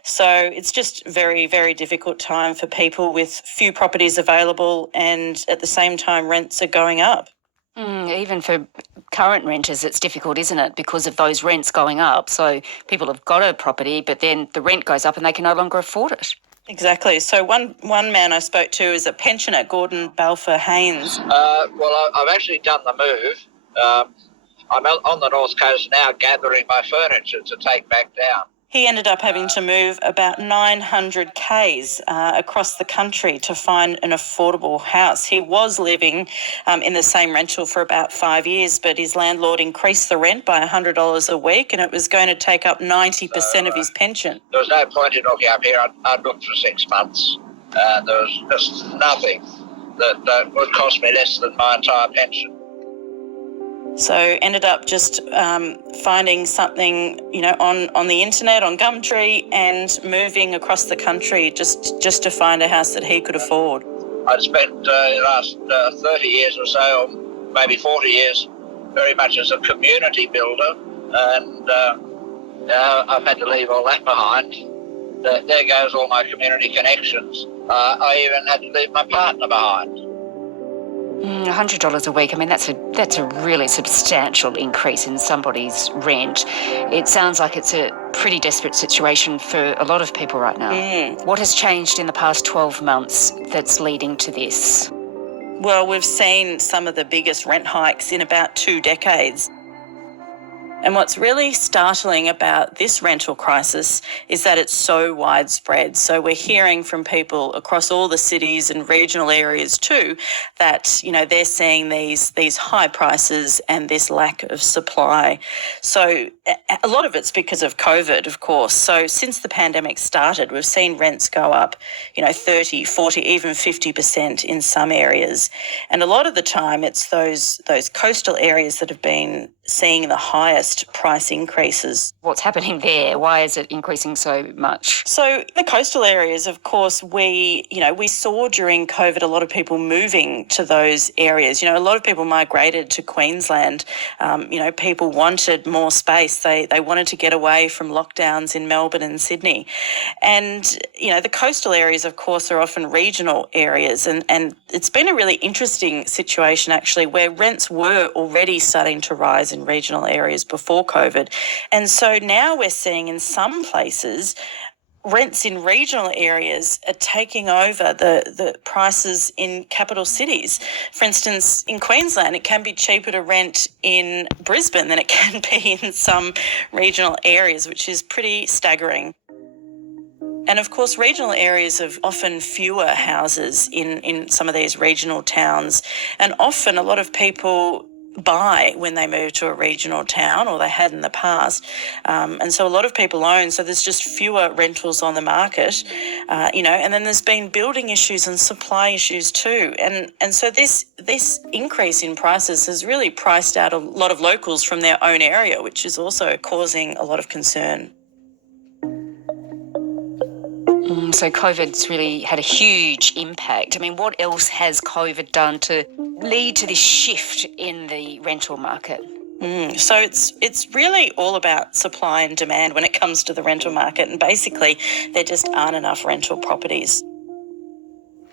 So it's just very, very difficult time for people with few properties available, and at the same time rents are going up. Even for current renters, it's difficult, isn't it, because of those rents going up. So people have got a property, but then the rent goes up and they can no longer afford it. Exactly. So one man I spoke to is a pensioner, Gordon Balfour Haynes. Well, I've actually done the move. I'm on the North Coast now gathering my furniture to take back down. He ended up having to move about 900 k's across the country to find an affordable house. He was living in the same rental for about 5 years, but his landlord increased the rent by $100 a week, and it was going to take up 90% of his pension. There was no point in looking up here. I'd looked for 6 months, and there was just nothing that would cost me less than my entire pension. So ended up just finding something, you know, on the internet, on Gumtree, and moving across the country just to find a house that he could afford. I'd spent the last 30 years or so, or maybe 40 years, very much as a community builder, and I've had to leave all that behind. There goes all my community connections. I even had to leave my partner behind. $100 a week, I mean, that's a really substantial increase in somebody's rent. It sounds like it's a pretty desperate situation for a lot of people right now. What has changed in the past 12 months that's leading to this? Well, we've seen some of the biggest rent hikes in about 2 decades. And what's really startling about this rental crisis is that it's so widespread. So we're hearing from people across all the cities and regional areas too that, you know, they're seeing these high prices and this lack of supply. So a lot of it's because of COVID, of course. So since the pandemic started, we've seen rents go up, you know, 30, 40, even 50% in some areas. And a lot of the time it's those coastal areas that have been seeing the highest price increases. What's happening there? Why is it increasing so much? So the coastal areas, of course, we saw during COVID a lot of people moving to those areas. You know, a lot of people migrated to Queensland. People wanted more space. They wanted to get away from lockdowns in Melbourne and Sydney. And, you know, the coastal areas, of course, are often regional areas. And it's been a really interesting situation, actually, where rents were already starting to rise in regional areas before COVID. And so now we're seeing in some places rents in regional areas are taking over the prices in capital cities. For instance, in Queensland, it can be cheaper to rent in Brisbane than it can be in some regional areas, which is pretty staggering. And of course, regional areas have often fewer houses in some of these regional towns. And often a lot of people buy when they move to a regional town, or they had in the past. And so a lot of people own, so there's just fewer rentals on the market, and then there's been building issues and supply issues too. And so this increase in prices has really priced out a lot of locals from their own area, which is also causing a lot of concern. So COVID's really had a huge impact. I mean, what else has COVID done to lead to this shift in the rental market? So it's really all about supply and demand when it comes to the rental market, and basically there just aren't enough rental properties.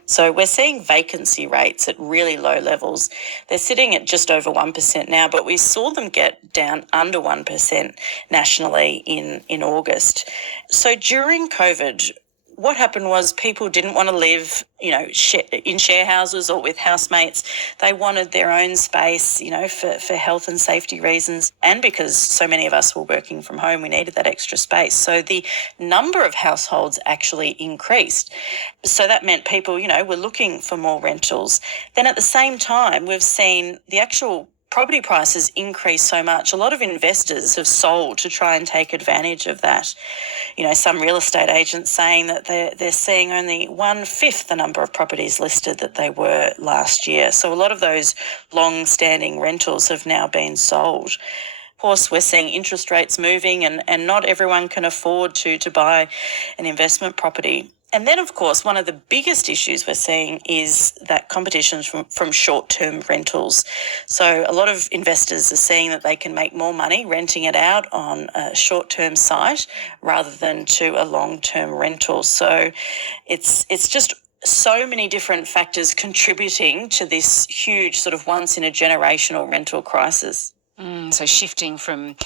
So we're seeing vacancy rates at really low levels. They're sitting at just over 1% now, but we saw them get down under 1% nationally in August. So during COVID, what happened was people didn't want to live, in share houses or with housemates. They wanted their own space, for health and safety reasons. And because so many of us were working from home, we needed that extra space. So the number of households actually increased. So that meant people, were looking for more rentals. Then at the same time, we've seen the actual property prices increase so much. A lot of investors have sold to try and take advantage of that. Some real estate agents saying that they're seeing only 1/5 the number of properties listed that they were last year. So a lot of those long-standing rentals have now been sold. Of course, we're seeing interest rates moving and not everyone can afford to buy an investment property. And then, of course, one of the biggest issues we're seeing is that competition from short-term rentals. So a lot of investors are seeing that they can make more money renting it out on a short-term site rather than to a long-term rental. So it's just so many different factors contributing to this huge sort of once-in-a-generational rental crisis. So shifting from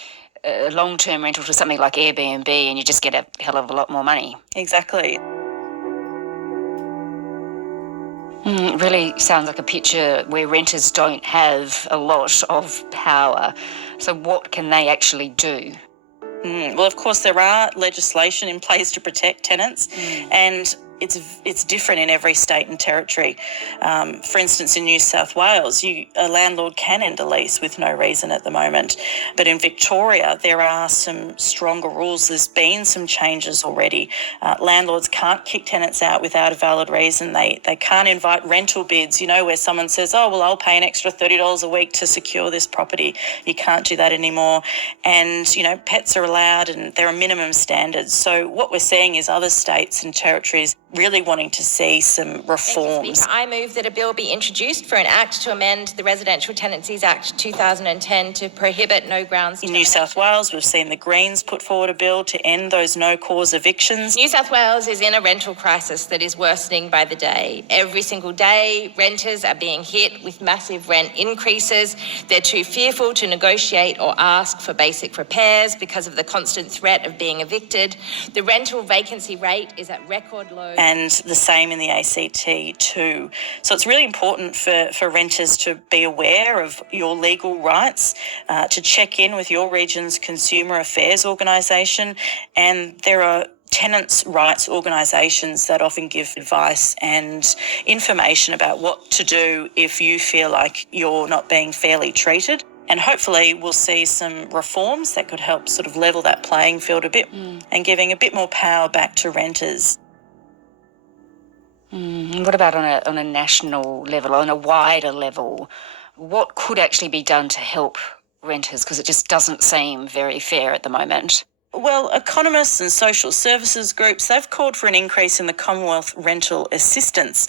a long-term rental to something like Airbnb and you just get a hell of a lot more money. Exactly. It really sounds like a picture where renters don't have a lot of power. So what can they actually do? Well, of course, there are legislation in place to protect tenants, and it's different in every state and territory. For instance, in New South Wales, a landlord can end a lease with no reason at the moment. But in Victoria, there are some stronger rules. There's been some changes already. Landlords can't kick tenants out without a valid reason. They can't invite rental bids, where someone says, oh, well, I'll pay an extra $30 a week to secure this property. You can't do that anymore. And, pets are allowed and there are minimum standards. So what we're seeing is other states and territories really wanting to see some reforms. I move that a bill be introduced for an act to amend the Residential Tenancies Act 2010 to prohibit no grounds. In New South Wales, we've seen the Greens put forward a bill to end those no-cause evictions. New South Wales is in a rental crisis that is worsening by the day. Every single day, renters are being hit with massive rent increases. They're too fearful to negotiate or ask for basic repairs because of the constant threat of being evicted. The rental vacancy rate is at record lows. And the same in the ACT too. So it's really important for renters to be aware of your legal rights, to check in with your region's consumer affairs organisation, and there are tenants' rights organisations that often give advice and information about what to do if you feel like you're not being fairly treated. And hopefully we'll see some reforms that could help sort of level that playing field a bit and giving a bit more power back to renters. What about on a national level, on a wider level? What could actually be done to help renters? Because it just doesn't seem very fair at the moment. Well, economists and social services groups, they've called for an increase in the Commonwealth rental assistance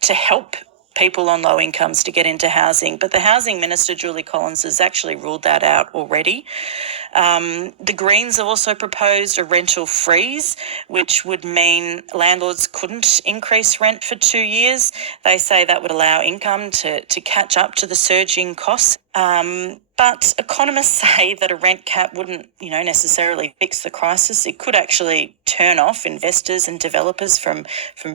to help people on low incomes to get into housing. But the Housing Minister, Julie Collins, has actually ruled that out already. The Greens have also proposed a rental freeze, which would mean landlords couldn't increase rent for 2 years. They say that would allow income to catch up to the surging costs. But economists say that a rent cap wouldn't, necessarily fix the crisis. It could actually turn off investors and developers from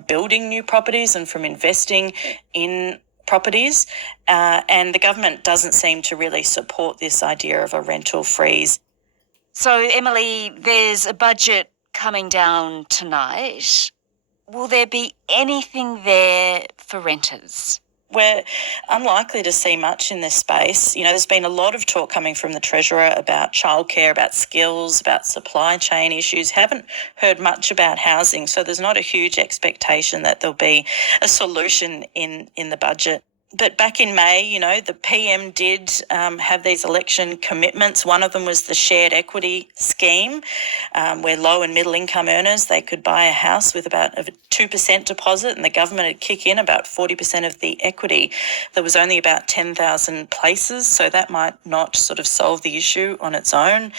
building new properties and from investing in properties. And the government doesn't seem to really support this idea of a rental freeze. So, Emily, there's a budget coming down tonight. Will there be anything there for renters? We're unlikely to see much in this space. There's been a lot of talk coming from the Treasurer about childcare, about skills, about supply chain issues. Haven't heard much about housing, so there's not a huge expectation that there'll be a solution in the budget. But back in May, you know, the PM did have these election commitments. One of them was the shared equity scheme, where low and middle income earners, they could buy a house with about a 2% deposit and the government would kick in about 40% of the equity. There was only about 10,000 places, so that might not sort of solve the issue on its own.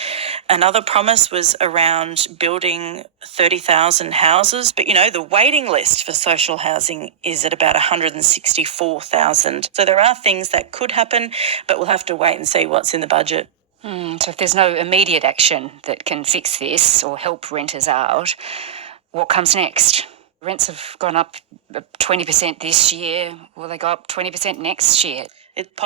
Another promise was around building 30,000 houses, but, you know, the waiting list for social housing is at about 164,000. So there are things that could happen, but we'll have to wait and see what's in the budget. So if there's no immediate action that can fix this or help renters out, what comes next? Rents have gone up 20% this year. Will they go up 20% next year? It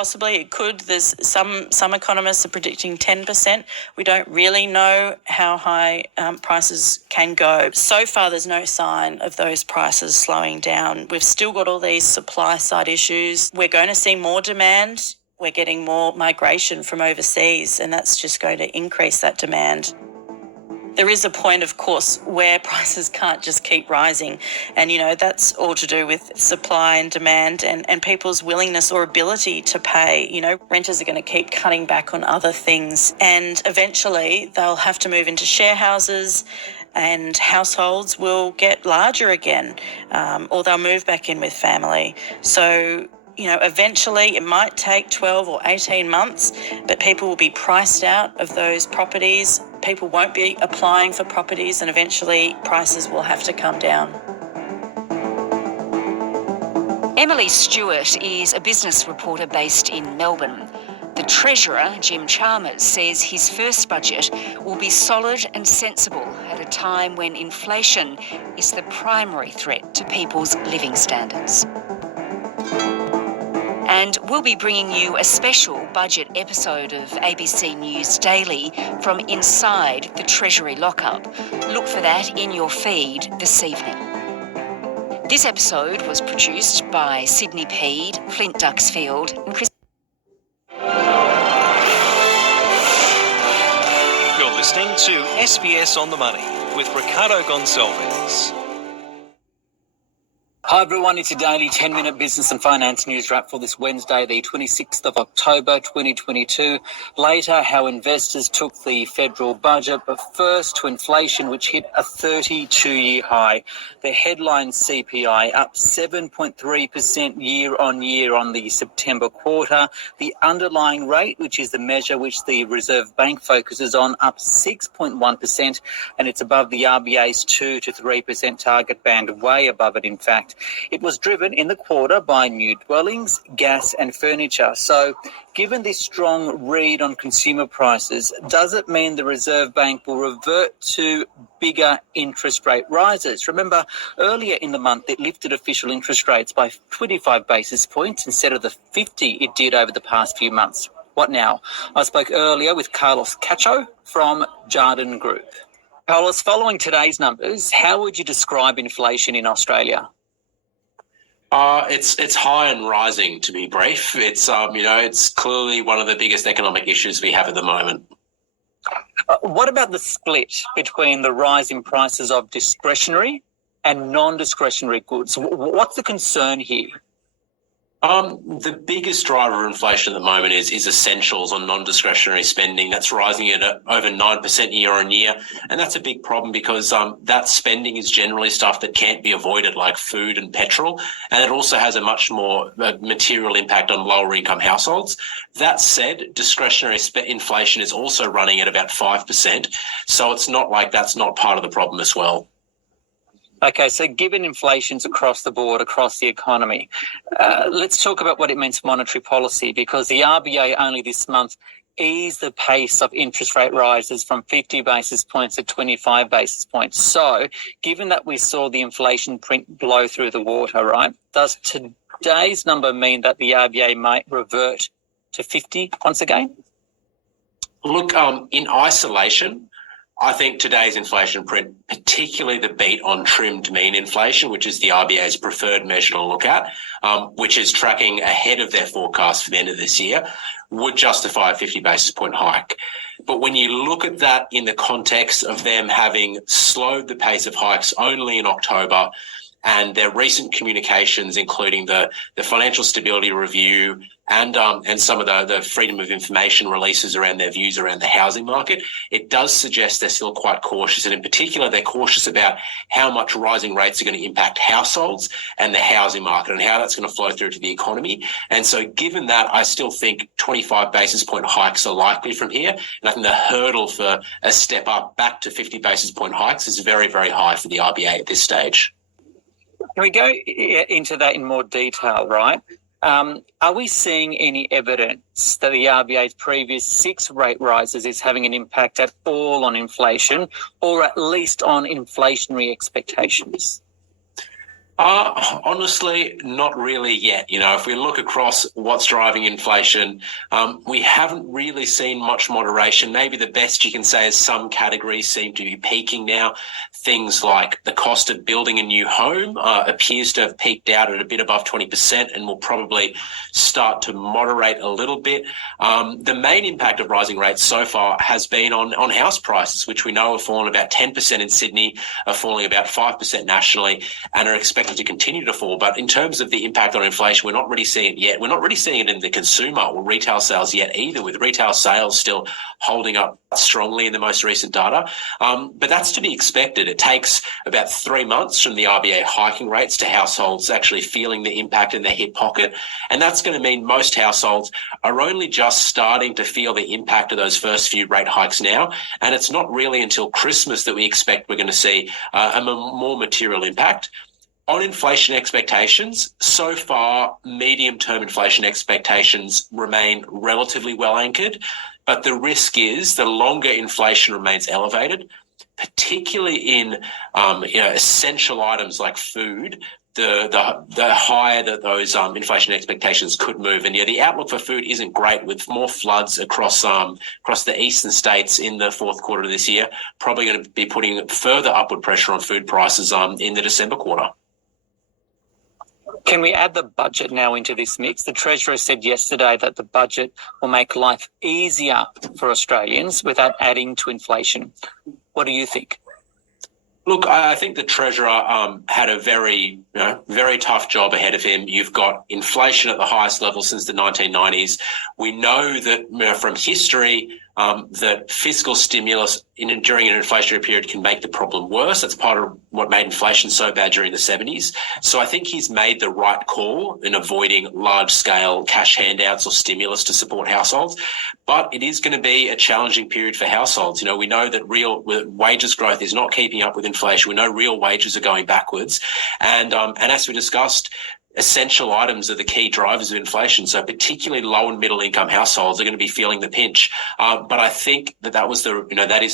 could. There's some economists are predicting 10%. We don't really know how high prices can go. So far, there's no sign of those prices slowing down. We've still got all these supply side issues. We're going to see more demand. We're getting more migration from overseas, and that's just going to increase that demand. There is a point, of course, where prices can't just keep rising. And, you know, that's all to do with supply and demand and people's willingness or ability to pay. You know, renters are going to keep cutting back on other things. And eventually they'll have to move into share houses and households will get larger again, or they'll move back in with family. So, you know, eventually it might take 12 or 18 months, but people will be priced out of those properties. People won't be applying for properties and eventually prices will have to come down. Emily Stewart is a business reporter based in Melbourne. The Treasurer, Jim Chalmers, says his first budget will be solid and sensible at a time when inflation is the primary threat to people's living standards. And we'll be bringing you a special budget episode of ABC News Daily from inside the Treasury lockup. Look for that in your feed this evening. This episode was produced by Sydney Peed, Flint Duxfield and Chris. You're listening to SBS On The Money with Ricardo Gonçalves. Hi everyone, it's your daily 10-minute business and finance news wrap for this Wednesday, the 26th of October 2022. Later, how investors took the federal budget, but first to inflation, which hit a 32-year high. The headline CPI up 7.3% year on year on the September quarter. The underlying rate, which is the measure which the Reserve Bank focuses on, up 6.1%, and it's above the RBA's 2 to 3% target band, way above it in fact. It was driven in the quarter by new dwellings, gas and furniture. So given this strong read on consumer prices, does it mean the Reserve Bank will revert to bigger interest rate rises? Remember, earlier in the month it lifted official interest rates by 25 basis points instead of the 50 it did over the past few months. What now? I spoke earlier with Carlos Cacho from Jarden Group. Carlos, following today's numbers, how would you describe inflation in Australia? It's high and rising, to be brief. It's it's clearly one of the biggest economic issues we have at the moment. What about the split between the rise in prices of discretionary and non-discretionary goods? What's the concern here? The biggest driver of inflation at the moment is essentials on non-discretionary spending. That's rising at over 9% year on year. And that's a big problem because that spending is generally stuff that can't be avoided, like food and petrol. And it also has a much more material impact on lower income households. That said, discretionary inflation is also running at about 5%. So it's not like that's not part of the problem as well. Okay, so given inflation's across the board, across the economy, let's talk about what it means for monetary policy, because the RBA only this month eased the pace of interest rate rises from 50 basis points to 25 basis points. So given that we saw the inflation print blow through the water, right, does today's number mean that the RBA might revert to 50 once again? Look, in isolation, I think today's inflation print, particularly the beat on trimmed mean inflation, which is the RBA's preferred measure to look at, which is tracking ahead of their forecast for the end of this year, would justify a 50 basis point hike. But when you look at that in the context of them having slowed the pace of hikes only in October and their recent communications, including the Financial Stability Review and some of the freedom of information releases around their views around the housing market, it does suggest they're still quite cautious. And in particular, they're cautious about how much rising rates are going to impact households and the housing market and how that's going to flow through to the economy. And so given that, I still think 25 basis point hikes are likely from here. And I think the hurdle for a step up back to 50 basis point hikes is very, very high for the RBA at this stage. Can we go into that in more detail, right? Are we seeing any evidence that the RBA's previous 6 rate rises is having an impact at all on inflation, or at least on inflationary expectations? Honestly, not really yet. If we look across what's driving inflation, we haven't really seen much moderation. Maybe the best you can say is some categories seem to be peaking now. Things like the cost of building a new home appears to have peaked out at a bit above 20% and will probably start to moderate a little bit. The main impact of rising rates so far has been on house prices, which we know have fallen about 10% in Sydney, are falling about 5% nationally, and are expected to continue to fall. But in terms of the impact on inflation, we're not really seeing it yet. We're not really seeing it in the consumer or retail sales yet either, with retail sales still holding up strongly in the most recent data. But that's to be expected. It takes about 3 months from the RBA hiking rates to households actually feeling the impact in their hip pocket. And that's going to mean most households are only just starting to feel the impact of those first few rate hikes now. And it's not really until Christmas that we expect we're going to see a more material impact. On inflation expectations, so far, medium-term inflation expectations remain relatively well anchored, but the risk is the longer inflation remains elevated, particularly in essential items like food, the higher that those inflation expectations could move. And the outlook for food isn't great, with more floods across the eastern states in the fourth quarter of this year, probably going to be putting further upward pressure on food prices in the December quarter. Can we add the budget now into this mix? The Treasurer said yesterday that the budget will make life easier for Australians without adding to inflation. What do you think? Look, I think the Treasurer had a very tough job ahead of him. You've got inflation at the highest level since the 1990s. We know that from history that fiscal stimulus during an inflationary period can make the problem worse. That's part of what made inflation so bad during the 70s. So I think he's made the right call in avoiding large-scale cash handouts or stimulus to support households. But it is going to be a challenging period for households. We know that real wages growth is not keeping up with inflation. We know real wages are going backwards. And as we discussed, essential items are the key drivers of inflation. So particularly low and middle income households are going to be feeling the pinch. But I think that is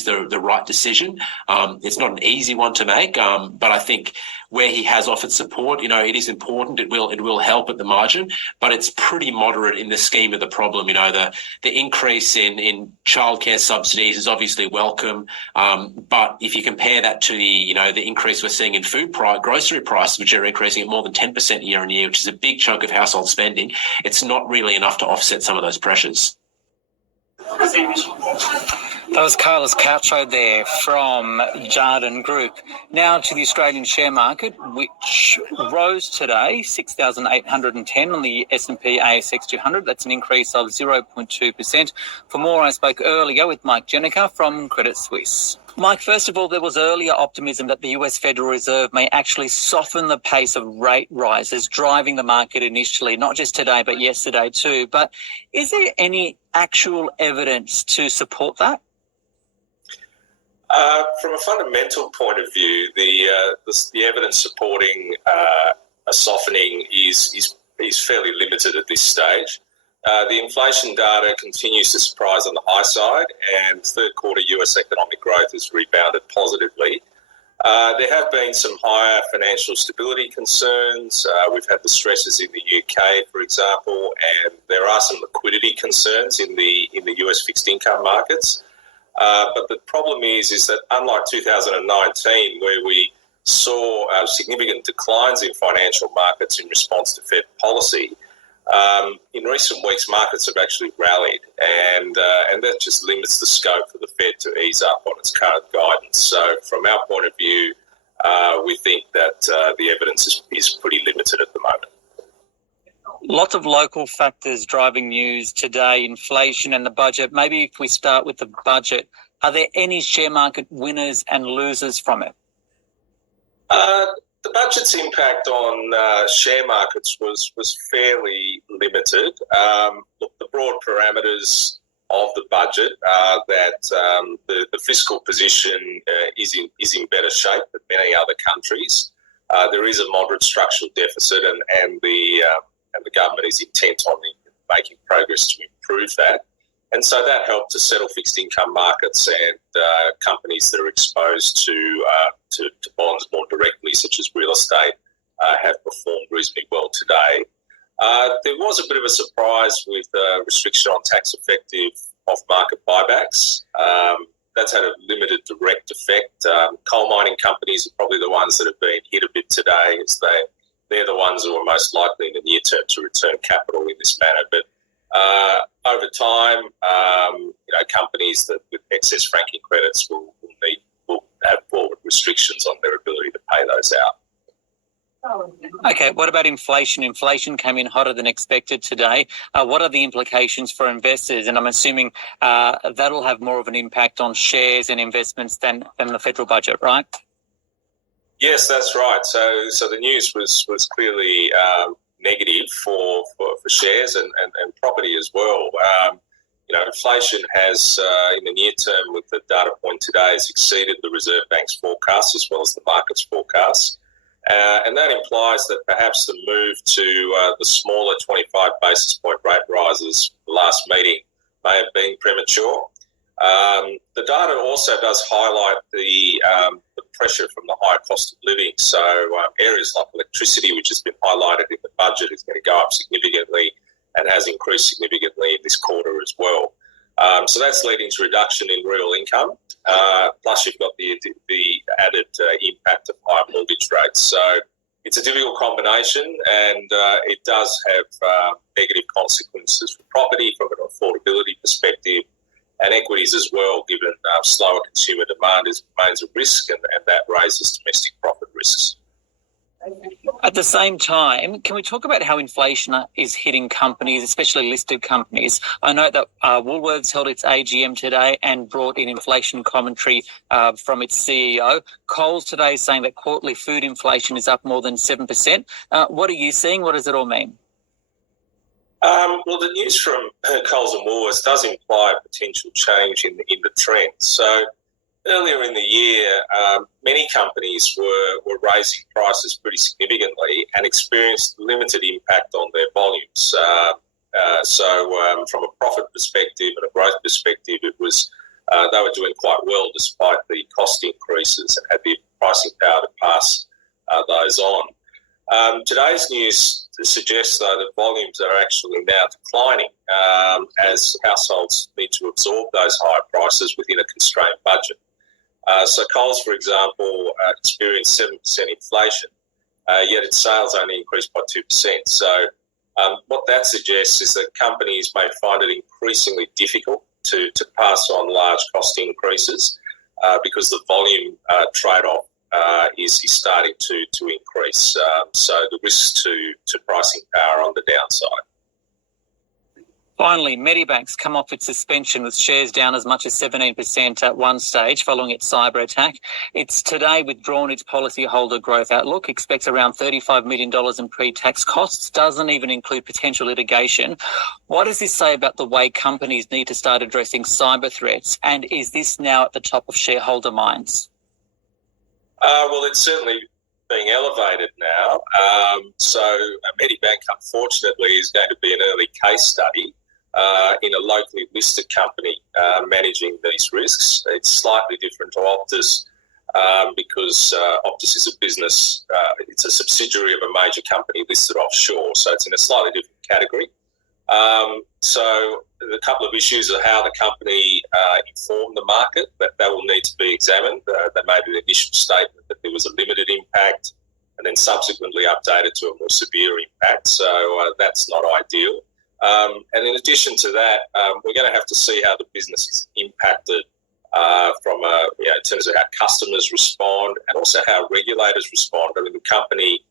the right decision. It's not an easy one to make. But I think where he has offered support, it is important. It will help at the margin, but it's pretty moderate in the scheme of the problem. The increase in childcare subsidies is obviously welcome. But if you compare that to the increase we're seeing in grocery prices, which are increasing at more than 10% year on year, which is a big chunk of household spending, it's not really enough to offset some of those pressures. That was Carlos Caucho there from Jarden Group. Now to the Australian share market, which rose today, 6,810 on the S&P ASX 200. That's an increase of 0.2%. For more, I spoke earlier with Mike Jenica from Credit Suisse. Mike, first of all, there was earlier optimism that the US Federal Reserve may actually soften the pace of rate rises, driving the market initially, not just today, but yesterday too. But is there any actual evidence to support that? From a fundamental point of view, the evidence supporting a softening is fairly limited at this stage. The inflation data continues to surprise on the high side, and third quarter US economic growth has rebounded positively. There have been some higher financial stability concerns. We've had the stresses in the UK, for example, and there are some liquidity concerns in the US fixed income markets. But the problem is that unlike 2019, where we saw significant declines in financial markets in response to Fed policy, in recent weeks markets have actually rallied, and that just limits the scope for the Fed to ease up on its current guidance. So from our point of view, we think that the evidence is pretty limited at the moment. Lots of local factors driving news today, inflation and the budget. Maybe if we start with the budget, are there any share market winners and losers from it? The budget's impact on share markets was fairly limited. Look, the broad parameters of the budget are that the fiscal position is in better shape than many other countries. There is a moderate structural deficit, and the government is intent on making progress to improve that. And so that helped to settle fixed income markets, and companies that are exposed to bonds more directly, such as real estate, have performed reasonably well today. There was a bit of a surprise with restriction on tax-effective off-market buybacks. That's had a limited direct effect. Coal mining companies are probably the ones that have been hit a bit today, as they're the ones who are most likely in the near term to return capital in this manner. But over time, companies that with excess franking credits will have forward restrictions on their ability to pay those out. Okay, what about inflation? Inflation came in hotter than expected today. What are the implications for investors? And I'm assuming that'll have more of an impact on shares and investments than the federal budget, right? Yes, that's right. So the news was clearly negative for shares and property as well. Inflation has, in the near term, with the data point today, has exceeded the Reserve Bank's forecast as well as the market's forecast. And that implies that perhaps the move to the smaller 25 basis point rate rises last meeting may have been premature. The data also does highlight the pressure from the higher cost of living. So areas like electricity, which has been highlighted in the budget, is going to go up significantly and has increased significantly in this quarter as well. So that's leading to reduction in real income. Plus, you've got the added impact of higher mortgage rates. So it's a difficult combination, and it does have negative consequences for property from an affordability perspective, and equities as well, given slower consumer demand remains a risk, and that raises domestic profit risks. At the same time, can we talk about how inflation is hitting companies, especially listed companies? I know that Woolworths held its AGM today and brought in inflation commentary from its CEO. Coles today is saying that quarterly food inflation is up more than 7%. What are you seeing? What does it all mean? Well, the news from Coles and Woolworths does imply a potential change in the trend. So earlier in the year, many companies were raising prices pretty significantly and experienced limited impact on their volumes. So from a profit perspective and a growth perspective, it was they were doing quite well despite the cost increases and had the pricing power to pass those on. Today's news suggests, though, that volumes are actually now declining as households need to absorb those higher prices within a constrained budget. So Coles, for example, experienced 7% inflation, yet its sales only increased by 2%. So what that suggests is that companies may find it increasingly difficult to pass on large cost increases because the volume trade-off is starting to increase. So the risks to pricing power on the downside. Finally, Medibank's come off its suspension with shares down as much as 17% at one stage following its cyber attack. It's today withdrawn its policyholder growth outlook, expects around $35 million in pre-tax costs, doesn't even include potential litigation. What does this say about the way companies need to start addressing cyber threats, and is this now at the top of shareholder minds? Well, it's certainly being elevated now. So Medibank, unfortunately, is going to be an early case study in a locally listed company managing these risks. It's slightly different to Optus because Optus is a business, it's a subsidiary of a major company listed offshore, so it's in a slightly different category. So a couple of issues are how the company informed the market, that will need to be examined. They made an initial statement that there was a limited impact and then subsequently updated to a more severe impact. So that's not ideal. And in addition to that, we're going to have to see how the business is impacted in terms of how customers respond and also how regulators respond. I mean, the company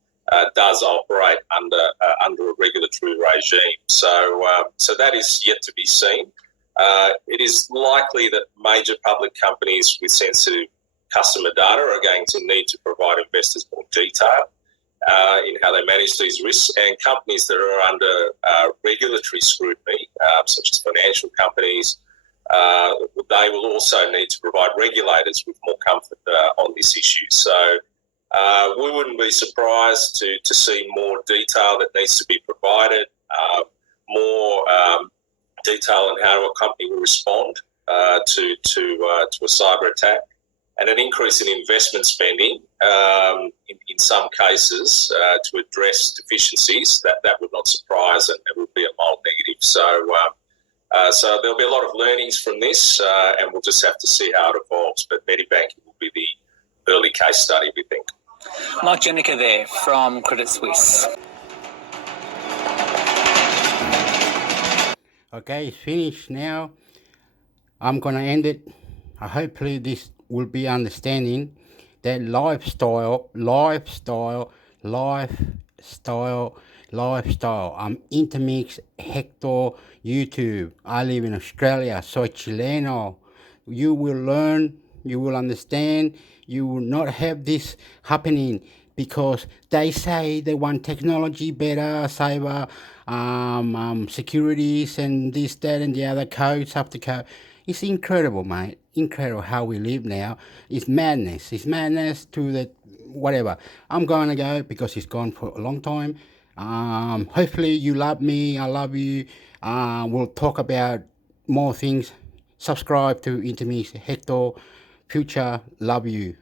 does operate under a regulatory regime, so that is yet to be seen. It is likely that major public companies with sensitive customer data are going to need to provide investors more detail in how they manage these risks, and companies that are under regulatory scrutiny, such as financial companies, they will also need to provide regulators with more comfort on this issue. So we wouldn't be surprised to see more detail that needs to be provided, more detail on how a company will respond to a cyber attack, and an increase in investment spending in some cases to address deficiencies. That would not surprise, and it would be a mild negative. So there'll be a lot of learnings from this, and we'll just have to see how it evolves. But Medibank will be the early case study, we think. Mike Jenica there from Credit Suisse. Okay, it's finished now. I'm going to end it. Hopefully this will be understanding that lifestyle. I'm intermix, hector, YouTube. I live in Australia, soy chileno. You will learn, you will understand, you will not have this happening because they say they want technology better, cyber, securities and this, that and the other, codes up to code. It's incredible, mate. Incredible how we live now. It's madness. It's madness to the whatever. I'm going to go because it's gone for a long time. Hopefully you love me. I love you. We'll talk about more things. Subscribe to Intermix Hector. Future, love you.